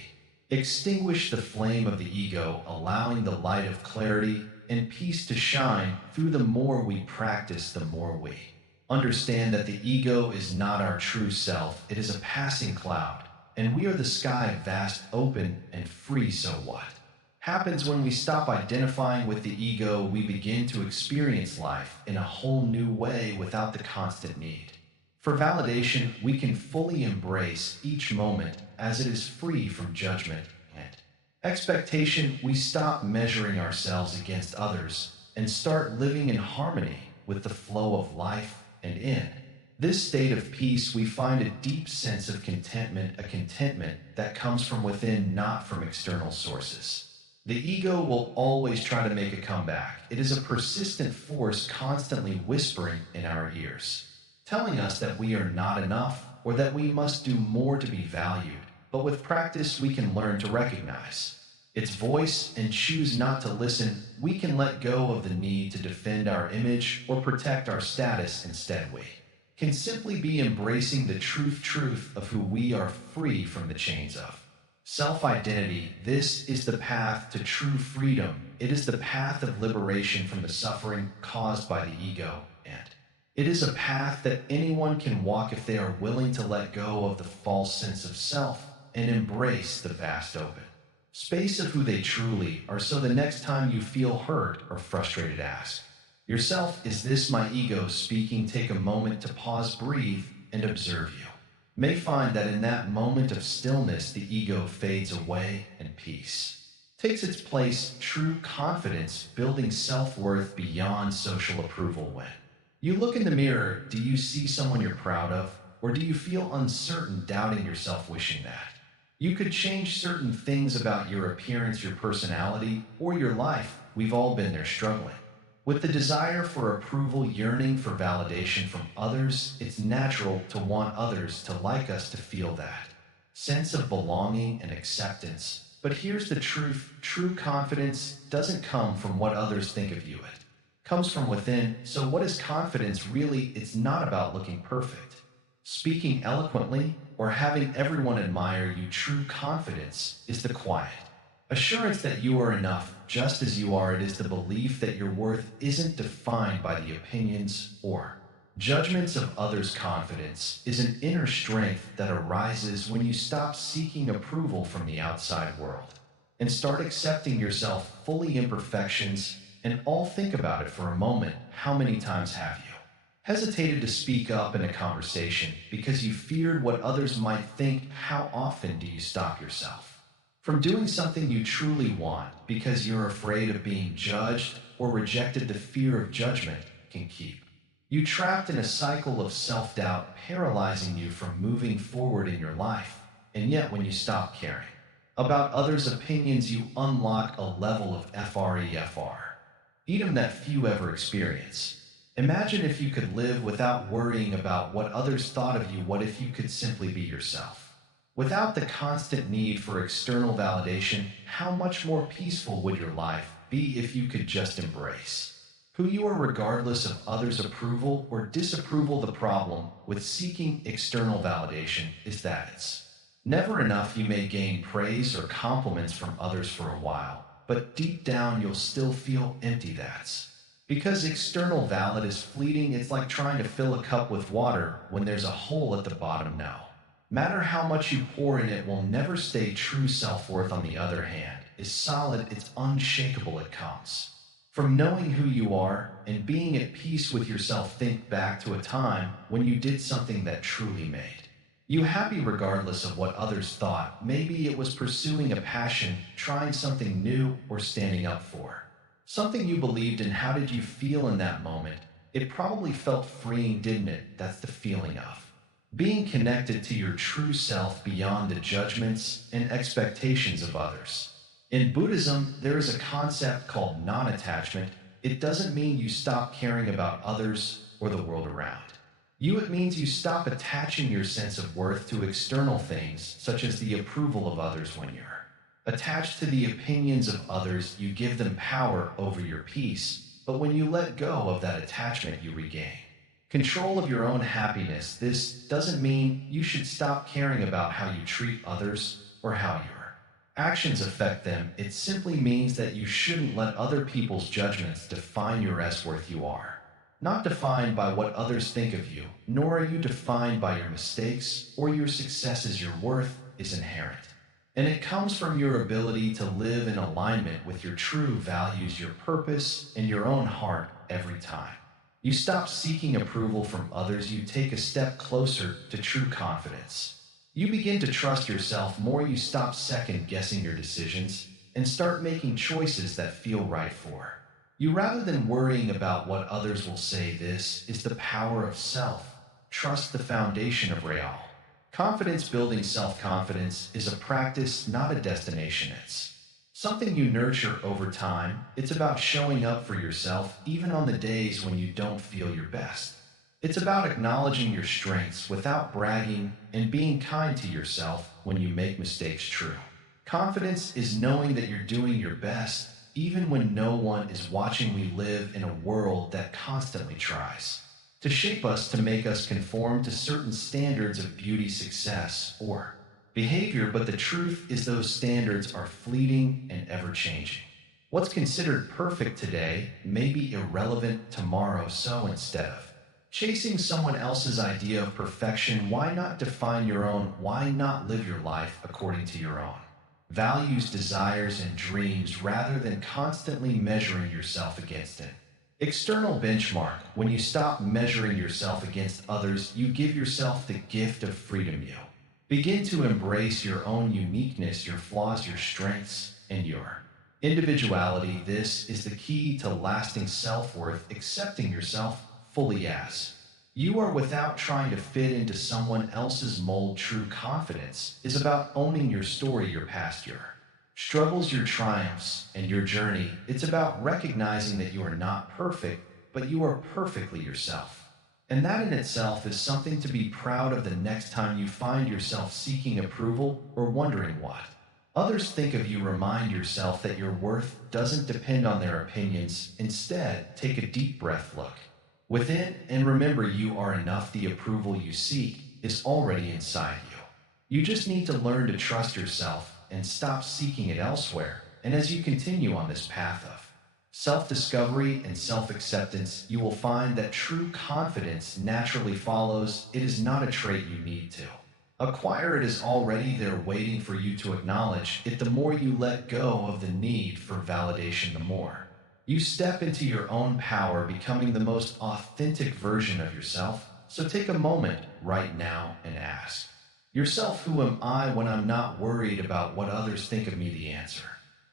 extinguish the flame of the ego, allowing the light of clarity and peace to shine through. The more we practice, the more we understand that the ego is not our true self. It is a passing cloud, and we are the sky, vast, open, and free. So what happens when we stop identifying with the ego? We begin to experience life in a whole new way, without the constant need for validation. We can fully embrace each moment as it is, free from judgment and expectation. We stop measuring ourselves against others and start living in harmony with the flow of life. And in this state of peace, we find a deep sense of contentment, a contentment that comes from within, not from external sources. The ego will always try to make a comeback. It is a persistent force constantly whispering in our ears, telling us that we are not enough or that we must do more to be valued. But with practice, we can learn to recognize its voice and choose not to listen. We can let go of the need to defend our image or protect our status. Instead, we can simply be embracing the truth of who we are, free from the chains of self-identity. This is the path to true freedom. It is the path of liberation from the suffering caused by the ego, and it is a path that anyone can walk if they are willing to let go of the false sense of self and embrace the vast open space of who they truly are. So the next time you feel hurt or frustrated, ask yourself, is this my ego speaking? Take a moment to pause, breathe, and observe. You may find that in that moment of stillness, the ego fades away and peace takes its place. True confidence, building self-worth beyond social approval. When you look in the mirror, do you see someone you're proud of? Or do you feel uncertain, doubting yourself, wishing that you could change certain things about your appearance, your personality, or your life? We've all been there, struggling with the desire for approval, yearning for validation from others. It's natural to want others to like us, to feel that sense of belonging and acceptance. But here's the truth: true confidence doesn't come from what others think of you. It comes from within. So what is confidence really? It's not about looking perfect, speaking eloquently, or having everyone admire you. True confidence is the quiet assurance that you are enough just as you are. It is the belief that your worth isn't defined by the opinions or judgments of others. Confidence is an inner strength that arises when you stop seeking approval from the outside world and start accepting yourself fully, imperfections and all. Think about it for a moment. How many times have you hesitated to speak up in a conversation because you feared what others might think? How often do you stop yourself from doing something you truly want because you're afraid of being judged or rejected? The fear of judgment can keep you trapped in a cycle of self-doubt, paralyzing you from moving forward in your life. And yet, when you stop caring about others' opinions, you unlock a level of freedom that few ever experience. Imagine if you could live without worrying about what others thought of you. What if you could simply be yourself without the constant need for external validation? How much more peaceful would your life be if you could just embrace who you are, regardless of others' approval or disapproval? The problem with seeking external validation is that it's never enough. You may gain praise or compliments from others for a while, but deep down you'll still feel empty. That's because external valid is fleeting. It's like trying to fill a cup with water when there's a hole at the bottom. No matter how much you pour in, it will never stay. True self-worth, on the other hand, is solid. It's unshakable. It comes from knowing who you are and being at peace with yourself. Think back to a time when you did something that truly made you happy, regardless of what others thought. Maybe it was pursuing a passion, trying something new, or standing up for something you believed in. How did you feel in that moment? It probably felt freeing, didn't it? That's the feeling of being connected to your true self beyond the judgments and expectations of others. In Buddhism, there is a concept called non-attachment. It doesn't mean you stop caring about others or the world around you. It means you stop attaching your sense of worth to external things, such as the approval of others. When you're attached to the opinions of others, you give them power over your peace. But when you let go of that attachment, you regain control of your own happiness. This doesn't mean you should stop caring about how you treat others or how your actions affect them. It simply means that you shouldn't let other people's judgments define your worth. You are not defined by what others think of you, nor are you defined by your mistakes or your successes. Your worth is inherent, and it comes from your ability to live in alignment with your true values, your purpose, and your own heart. Every time you stop seeking approval from others, you take a step closer to true confidence. You begin to trust yourself more. You stop second-guessing your decisions and start making choices that feel right for you rather than worrying about what others will say. This is the power of self-trust, the foundation of real confidence. Building self-confidence is a practice, not a destination. It's something you nurture over time. It's about showing up for yourself even on the days when you don't feel your best. It's about acknowledging your strengths without bragging and being kind to yourself when you make mistakes true. Confidence is knowing that you're doing your best even when no one is watching. We live in a world that constantly tries to shape us, to make us conform to certain standards of beauty, success, or behavior, but the truth is those standards are fleeting and ever changing. What's considered perfect today may be irrelevant tomorrow, so instead of chasing someone else's idea of perfection, why not define your own? Why not live your life according to your own values, desires, and dreams rather than constantly measuring yourself against it? External benchmark. When you stop measuring yourself against others, you give yourself the gift of freedom. You begin to embrace your own uniqueness, your flaws, your strengths, and your individuality. This is the key to lasting self-worth, accepting yourself fully as you are without trying to fit into someone else's mold. True confidence is about owning your story, your past, your struggles, your triumphs, and your journey. It's about recognizing that you are not perfect, but you are perfectly yourself. And that in itself is something to be proud of. The next time you find yourself seeking approval or wondering what others think of you, remind yourself that your worth doesn't depend on their opinions. Instead, take a deep breath, look within, and remember you are enough. The approval you seek is already inside you. You just need to learn to trust yourself and stop seeking it elsewhere. And as you continue on this path of self-discovery and self-acceptance, you will find that true confidence naturally follows. It is not a trait you need to acquire, it is already there waiting for you to acknowledge it. The more you let go of the need for validation, the more you step into your own power, becoming the most authentic version of yourself. So take a moment right now and ask yourself, who am I when I'm not worried about what others think of me? The answer,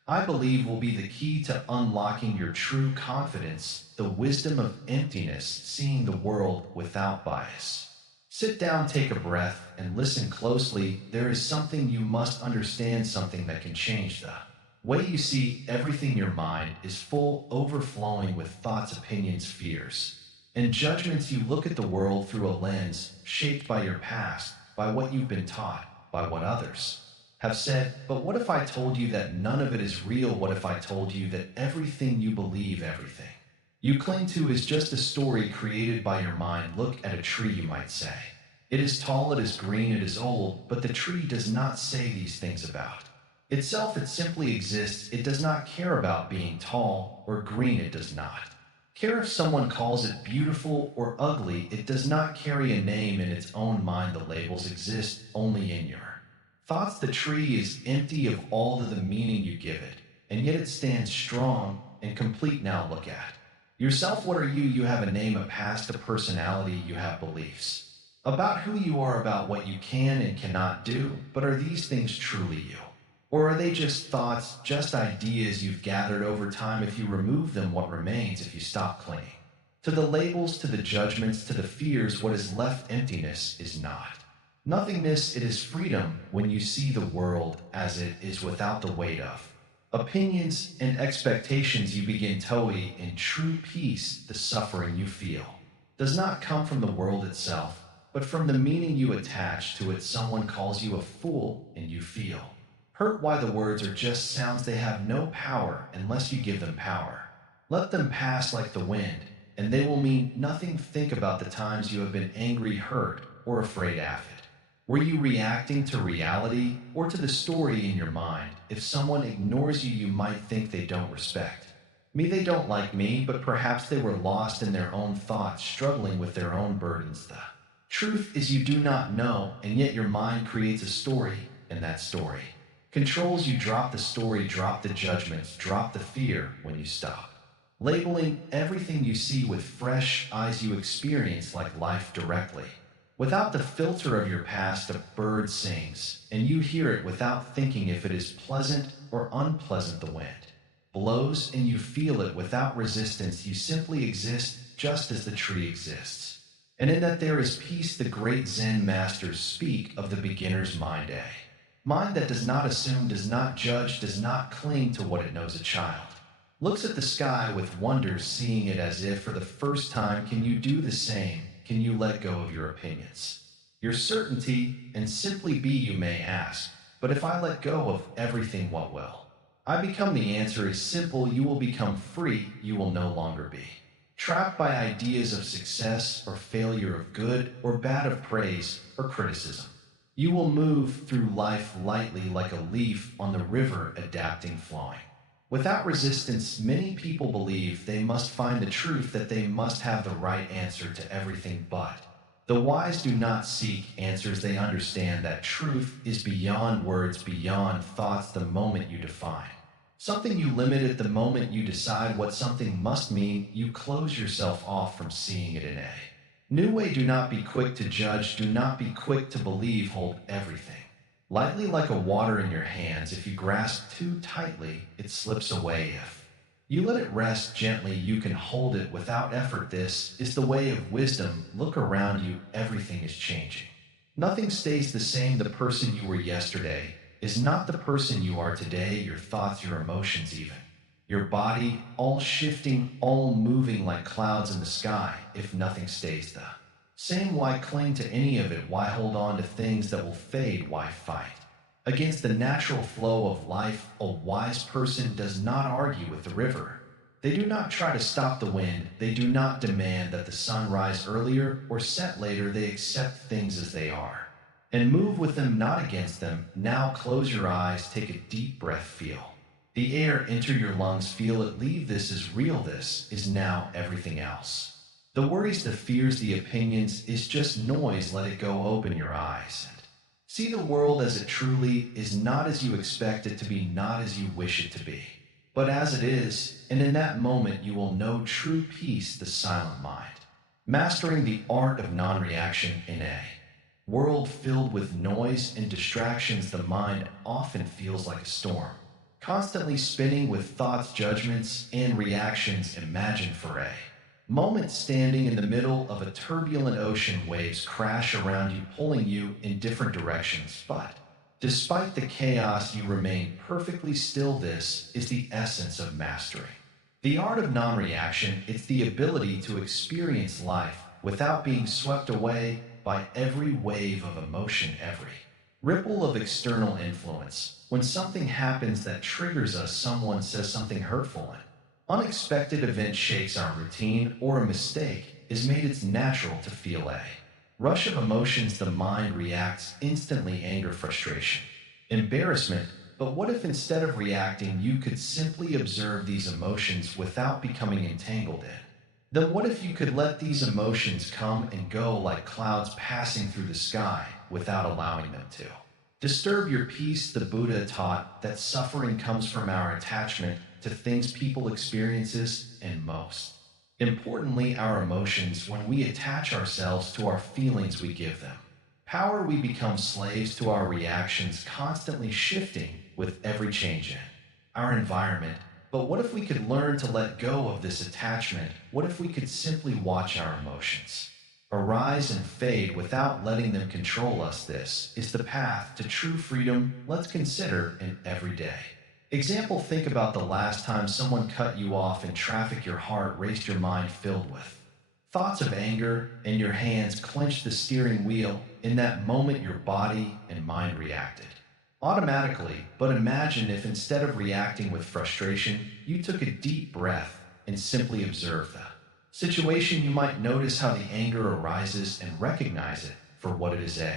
I believe, will be the key to unlocking your true confidence, the wisdom of emptiness, seeing the world without bias. Sit down, take a breath, and listen closely. There is something you must understand, something that can change the way you see everything. Your mind is full, overflowing with thoughts, opinions, fears, and judgments. You look at the world through a lens shaped by your past, by what you've been taught, by what others have said. But what if I told you that none of it is real? What if I told you that everything you believe, everything you cling to is just a story created by your mind? Look at a tree, you might say. It is tall, it is green, it is old, but the tree does not say these things about itself. It simply exists. It does not care about being tall or green. It does not care if someone calls it beautiful or ugly. It does not carry a name in its own mind. The labels exist only in your thoughts. The tree is empty of all of the meaning you give it, and yet it stands strong and complete. Now look at yourself. What are you? You have a name, a past, a personality. You have beliefs about who you are, about what you can and cannot do. But are these things truly you? Or are they just thoughts, just ideas you've gathered over time? If you remove them, what remains? If you stop clinging to the labels, to the judgments, to the fears, what is left? Emptiness is not nothingness. It is freedom. When you see the world as it is without the weight of opinions and expectations, you begin towing in true peace. The suffering you feel does not come from the world itself, but from the meaning you attach to it. Someone calls you a fool and you feel hurt. Why? The words are just sounds. They have no power unless you give them power. Let them pass like the wind, and they will mean nothing. Think about the times you have been angry, hurt, or afraid of it. Were you reacting to reality or to the story in your mind? If someone ignores you, you might think they don't respect me, they don't like me, but perhaps they were lost in their own thoughts, struggling with their own burdens. The truth is you do not know, and yet your mind creates a story, and that story controls you. Drop the story, drop the judgments, drop the fear. When you stop labeling everything you see with fresh eyes, you experience like life directly. Without the filter of your past, a bird sings, and you hear it without thinking if it is pleasant or unpleasant. The wind blows and you feel it without resistance. You simply exist just as the tree exists. And in that there is peace. The great Zen masters speak of the beginner's mind, Mind that does not assume, does not judge, does not cling to what it knows. A child looks at the sky with wonder, seeing it as if for the first time. Can you do the same? Can you let go of your opinions, your certainty, and simply be? You may ask, but if I let go of everything, what will I become? The answer is simple. You will become free. You will no longer be trapped by ideas of success or failure, of good or bad, of praise or criticism. You will move through life lightly like a leaf on the river, adapting, flowing without resistance. Many people believe they must find the truth, that they must have the right answer to everything, but the wise do not seek answers. They understand that truth is beyond words, beyond thoughts. The moment you define something, you limit it. The moment you decide what something must mean, you close yourself off from seeing it in a new way. Do not be quick to judge. Do not be quick to believe. Hold everything lightly like a water in your hands. If you grasp too tightly, it slips away. If you let it rest gently, you can hold it without effort. This is the way of wisdom. Look around you. Everything is changing. Nothing stays the same. The person you were yesterday is not the person you are today. Your thoughts, your emotions, even your body, all shifting, all moving like clouds in the sky. If nothing stays the same, why cling to any of it? Why hold on to things that will fade? Why fight against the natural flow of life? A wise person does not argue with the river. They do not try to stop the wind. They do not demand that the sun rise earlier or set later. They accept things as they are and move with them, not against them. Now close your eyes, take a deep breath, feel the air enter your lungs, feel it leave. This is real. This is now. Everything else, the worries, the fears, the opinions, is just noise. Let it go. Open your eyes and see the world as it truly is, not as you expect it to be, not as you wish it to be, but as it is. And in that moment you will know true peace, the silent mind, mastering the art of non-reaction. In a world filled with noise and distractions, the mind often feels like a storm, constantly spinning with thoughts, judgments, and reactions. Imagine for a moment standing in the middle of a turbulent ocean. Waves crash around you, pulling you in different directions, but despite the chaos, you remain perfectly still. This is the essence of mastery, the art of non-reaction. It's the ability to experience life without being swept away by every wave of emotion, every ripple of external influence. When something happens that triggers us, someone says something hurtful, an unexpected event shakes our routine, or a mistake is made, it's natural to feel a rush of emotions. The mind reacts instantly: anger, frustration, embarrassment. But what if instead of reacting, you could simply observe these emotions without becoming entangled in? Then what if you could let these emotions come and go like clouds passing through the sky without allowing them to disturb your peace? The Buddha taught that suffering comes from our attachment to things, people, experiences, and most importantly, our emotions. When we attach ourselves to our feelings, we give them power. We become slaves to our reactions, constantly shifting with every change in our environment. But what if we could learn to let go of this attachment? What if we could simply watch our emotions arise and fade without letting them control us? This is the path to true freedom. Let's consider an everyday example. Think about the last time someone cut you off in traffic. Your heart raced, your mind filled with thoughts of anger, and your hands clenched the steering wheel. In that moment, your body and mind reacted automatically. But imagine if instead of reacting with frustration, you took a deep breath and simply observed the situation. You might notice how the anger arises and recognize it for what it is: a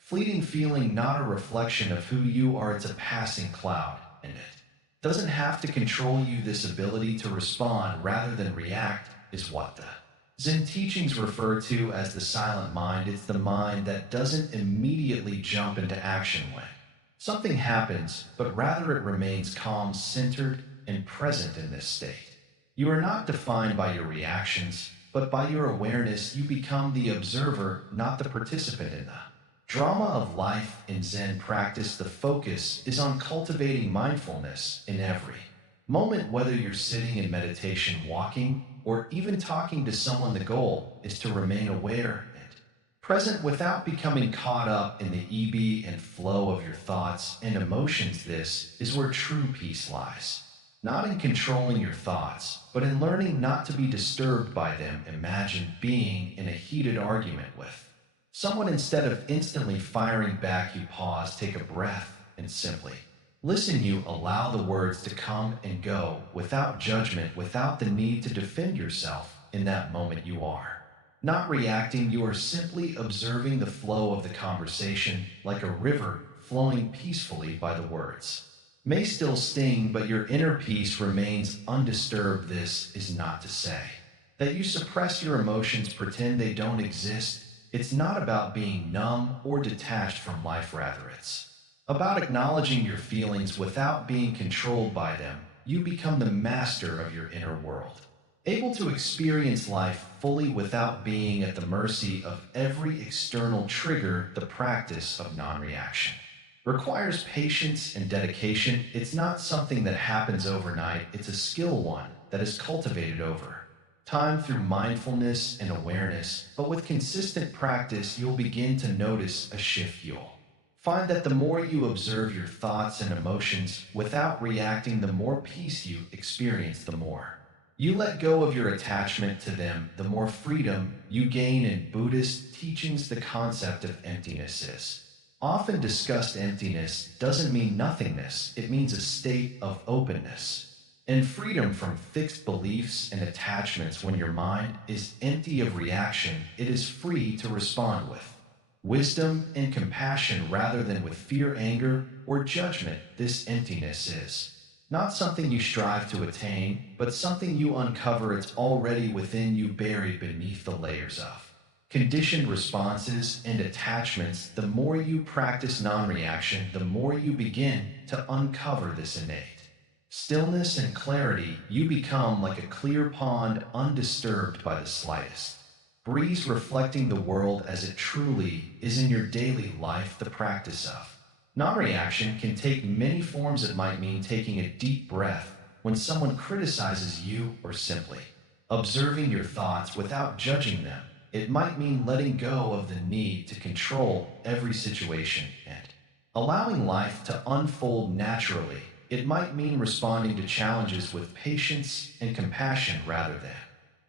fleeting feeling, not a reflection of who you are. It's a passing cloud, and it doesn't have to control you. This ability to respond rather than react is what the Zen teachings refer to as the silent mind. It's the mind that doesn't immediately jump into action when something happens, but rather it remains calm, centered, and present. In this state, you are not defined by your reactions, but by your awareness. You become the observer, not the participant in the drama of life. In Zen practice, the focus is on cultivating mindfulness in every moment, whether you're sitting in meditation, walking, or even talking to someone. The goal is to remain aware and Present without becoming caught up in the ebb and flow of your thoughts and emotions. This is where true peace lies. Not in controlling your thoughts, but in learning not to be disturbed by them. Imagine being in a heated argument with someone. Instead of instantly firing back, you pause, take a breath, and simply listen. You allow the words to come and go without judgment, without the need to defend yourself. In that moment, you are not reacting, you are simply observing the flow of the conversation, like a river flowing peacefully. By the words may still sting, but your inner peace remains undisturbed. This is not to say that you suppress your emotions, pretend they don't exist. It's not about being numb or detached from life, rather, it's about acknowledging your feelings without being controlled by them. You become the master of your inner world, able to experience life fully without being at the mercy of every external trigger. The practice of non-reaction requires patience and dedication. It's not something that happens overnight, it's a skill, one that is cultivated over time through mindfulness and awareness. But with consistent practice, you'll begin to notice a shift. You'll find that the more you observe your thoughts and emotions without reacting, the more peace you experience. The more you let go of your attachment to them, the more freedom you gain. In Buddhist teachings, the concept of emptiness is often discussed. Emptiness doesn't mean nothingness, it means a state of openness and freedom from fixed beliefs and attachments. When your mind is empty of reaction, it is free to respond with wisdom and compassion rather than with fear, anger, or judgment. This emptiness is not something you strive to attain, but something you uncover. It's already within you, buried beneath the layers of conditioned responses and attachments. The more you practice non-reaction, the more you begin to uncover this innate stillness and clarity. You become like a clear pond, undisturbed by the slightest breeze, reflecting the world as it truly is in your daily life. The practice of non-reaction can take many forms. It might mean taking a deep breath when someone criticizes you, or simply observing your thoughts without judging them. It might mean letting go of the need to control every situation and allowing life to unfold naturally. It might mean responding to challenges with patience and compassion rather than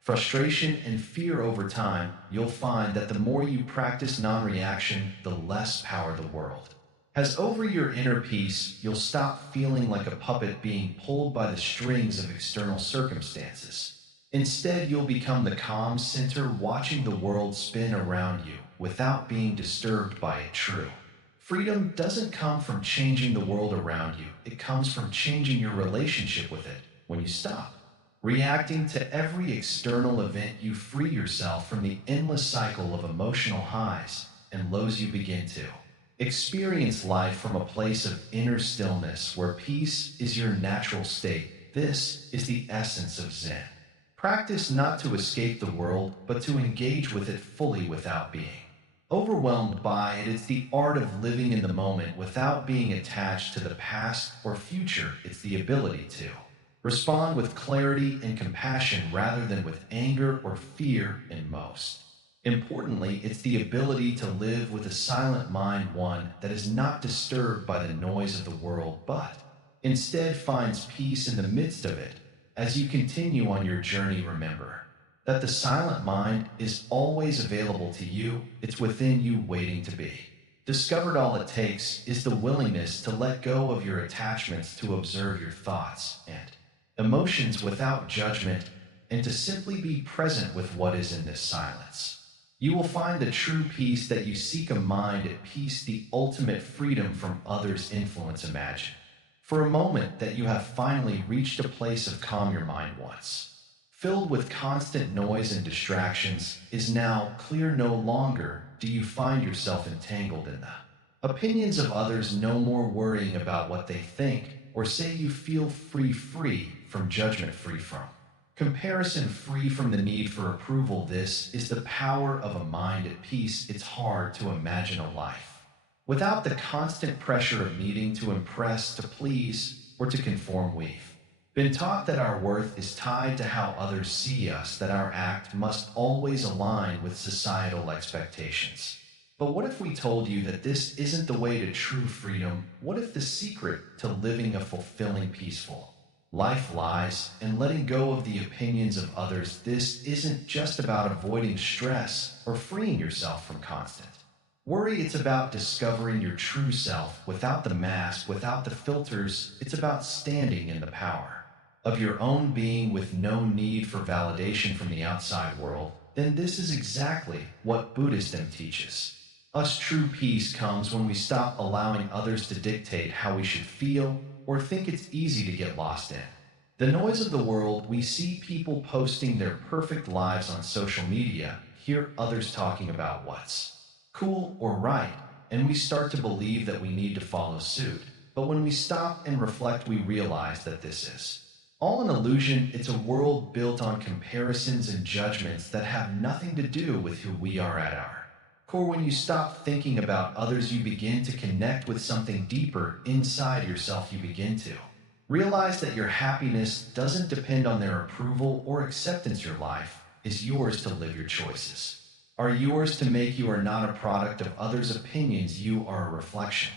frustration and fear. Over time, you'll find that the more you practice non-reaction, the less power the world has over your inner peace. You'll stop feeling like a puppet being pulled by the strings of external circumstances. Instead, you'll become the calm center, watching the world spin around you without being disturbed by it. True freedom doesn't come from changing the world around you, it comes from changing your relationship with it. When you stop reacting to every external event, you free yourself from the endless cycle of emotional highs and lows. You begin to experience life from a place of inner stillness, where peace is your natural state. This is the essence of Zen. Practice not to escape the world, but to engage with it fully without being overwhelmed by it. It's the art of living in the moment without being attached to the past or future. It's the ability to respond with clarity and compassion rather than with anger or fear. And most importantly, it's the ability to live with a silent mind, one that is not disturbed by the noise of the world, but instead finds peace in the midst of it. As you continue on your journey, remember that the silent mind is always available to you. It's within you, waiting to be discovered. All it takes is the willingness to let go of your attachments, to observe your thoughts and emotions without judgment, and to simply be present with what is in this silence. You will find the true peace that you seek, a mind at peace, the ultimate freedom from others' influence. Imagine for a moment that you have finally reached a place of calm. Your mind, once filled with constant noise and distractions, is now clear. No longer do you find yourself entangled in the opinions of others, no more worrying about what they think or say. You feel free from judgment, free from comparison, free from the need for approval. This is the power of a mind at peace. It's hard to imagine a life without the constant pressure of needing to impress, to please, or to conform. We've Been taught that our worth is tied to how others see us, that our act must always align with societal expectations. But what if we told you that this isn't the way to true freedom? What if the secret to living a fulfilling, peaceful life lies in letting go of the opinions of others? This isn't just about avoiding stress or freeing yourself from constant worry. It's about discovering your true self without the mask, without the filters. It's about standing in the power of your own being with no need for validation from the outside world. Then this is exactly what Buddhism teaches us. True peace comes when we stop allowing others to dictate how we should feel or think. It's easy to get lost in the noise of the world. We see people posting their perfect lives on social media, hear others talking about what's cool or right, and we start to believe that we need to follow suit. But when we stop and reflect, we realize that this is all an illusion. It's a world built on comparisons and judgments that have nothing to do with who we are at our core. When you stop thinking about others, you begin to connect with something deeper inside yourself. You begin to realize that your happiness doesn't depend on their approval or acceptance. Your life is yours to live. Your choices are yours to make. You are not a product of others' opinions. You are a reflection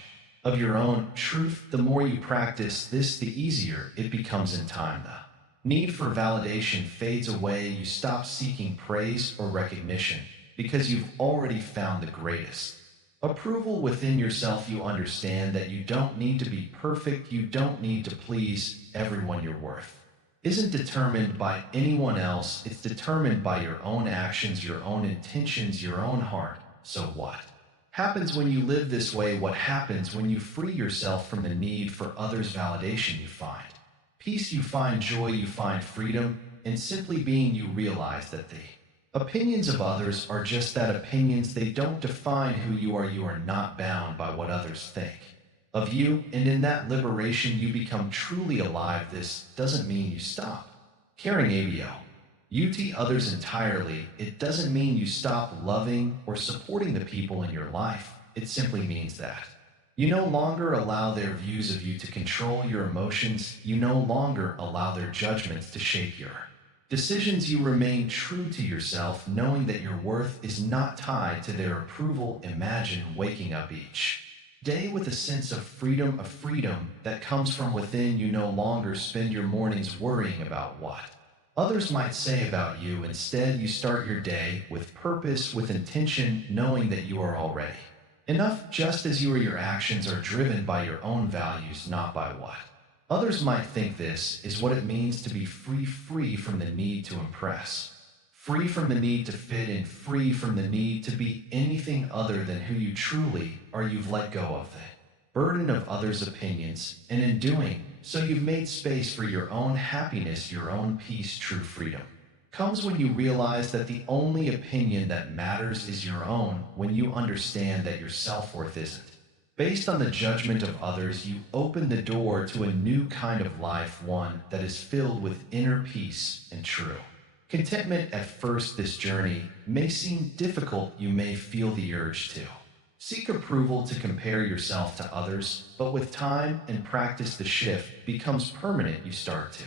of your own truth. The more you practice this, the easier it becomes. In time, the need for validation fades away. You stop seeking praise or recognition because you've already found the greatest approval within yourself. You understand that you don't need to be perfect. You don't need to please everyone. Your worth isn't determined by anyone else. It's determined by your own actions, your own intentions, your own heart. So what happens when you live this way? What happens when you free yourself from the need for others' validation? You find peace, you find joy, you find freedom. And simply being, you realize that the opinions of others are just that, opinions. They don't define who you are. You are not bound by what others think of you, and in that liberation you become truly alive. This doesn't mean you stop caring about others entirely. It doesn't mean you stop loving or supporting the people in your life. It simply means that you no longer allow their views of you to control your emotions. You no longer allow their judgments to shape your decisions. You remain true to yourself, knowing that your worth is not tied to their approval. Imagine waking up each day with a sense of freedom, a freedom that comes from within. You no longer spend your mornings worrying about what others might say about you. Instead, you start your day with purpose, with intention, knowing that you are already enough just as you are. Your actions are driven by your own values, not by what others might think. This is what it means to be free, free from the need to impress, free from the need to fit in, free from the need to be anything other than who you truly are. You've let go of the burden of others' opinions, and in doing so, you've made space for your own happiness, your own peace. True freedom comes when you realize that the only opinion that matters is your own. When you understand that your self-worth isn't based on the judgment of others, you open the door to a new kind of life, one that is filled with inner peace and true contentment. At first, this journey may seem difficult. You may feel the urge to seek approval, to compare yourself to others. But with time and practice, the shift becomes permanent. You start to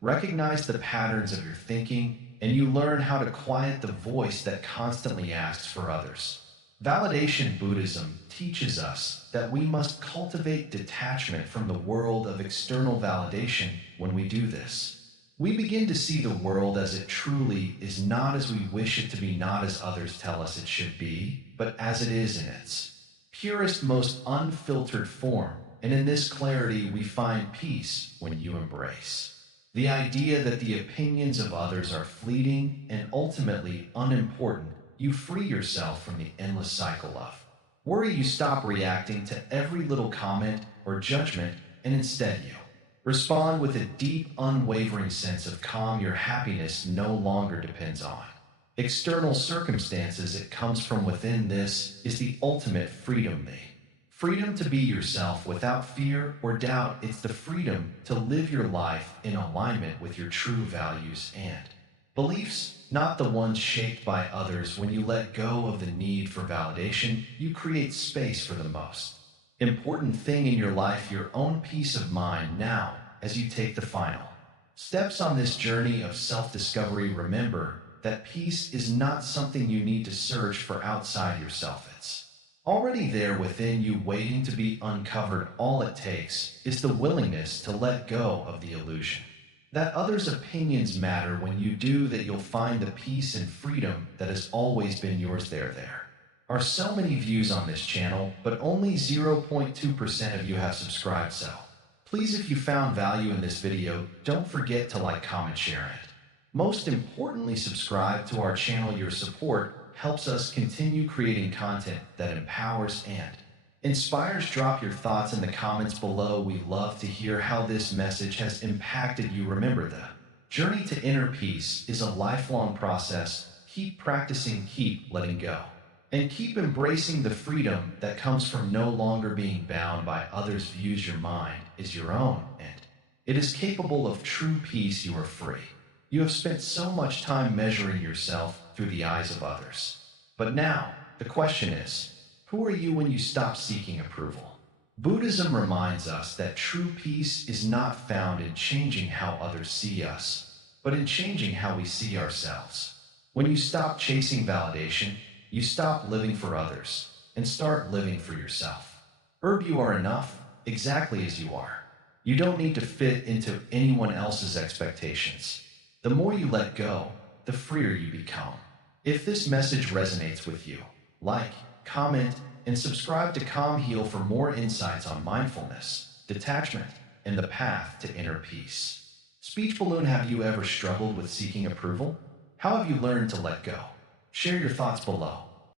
recognize the patterns of your thinking, and you learn how to quiet the voice that constantly asks for others' validation. Buddhism teaches us that we must cultivate detachment from the world of external validation. When we do this, we begin to see the world as it truly is, not as we wish it to be, not as others tell us it should be, but as it is in its purest, most unfiltered form. And in this clarity, we find peace when you embrace the idea that the opinions of others are fleeting and ultimately unimportant. You free yourself from the endless cycle of worry. You stop reacting to every little comment or judgment, and instead you respond with a deep, unwavering sense of calm. Your happiness no longer depends on external circumstances. It comes from within. This is the ultimate freedom, the freedom to be yourself without fear or doubt. It's the freedom to live your life in alignment with your true values and beliefs, not the ones shaped by others. When you let go of the need for validation, you create space for the most important thing in your life, your own peace of mind. Now, as you take the final Steps on this journey of self-discovery: remember that peace is not something you need to search for outside yourself. It's already there within you, waiting to be uncovered. All it takes is the willingness to let go of the illusion that others' opinions matter. When you do that, you'll find the peace and freedom that has always been yours. There are so many views on this channel, but only 0.2% of you have subscribed, so please, if you found value in this video, don't forget to like, comment, share it. Most importantly, subscribe to our channel. Your support helps us continue creating content that empowers and inspires. Drop your thoughts in the comments below. We love to hear how this message has impacted you. Remember, the journey to inner peace is a lifelong process. Keep practicing, keep letting go, and keep embracing the freedom that comes from no longer being bound by others' views. Your mind is your own, and it is capable of true peace. You are free. You have spent so much time measuring yourself through the eyes of others. But now, the question is, who are you when you stop seeking approval? Buddhism reminds us that true peace is not found in changing how others see us, but in changing how we see ourselves. When you stop chasing validation, you stop living for others and start living for yourself. You are enough exactly as you are. You don't need to fit into anyone else's expectations. The more you let go, the freer you become. If this message resonates with you, like, comment, and subscribe to Calm Heal for more insights on mindfulness, detachment, and the path to inner peace. Speech balloon: have you ever struggled with seeking approval? How have you learned to let go? Share your thoughts below.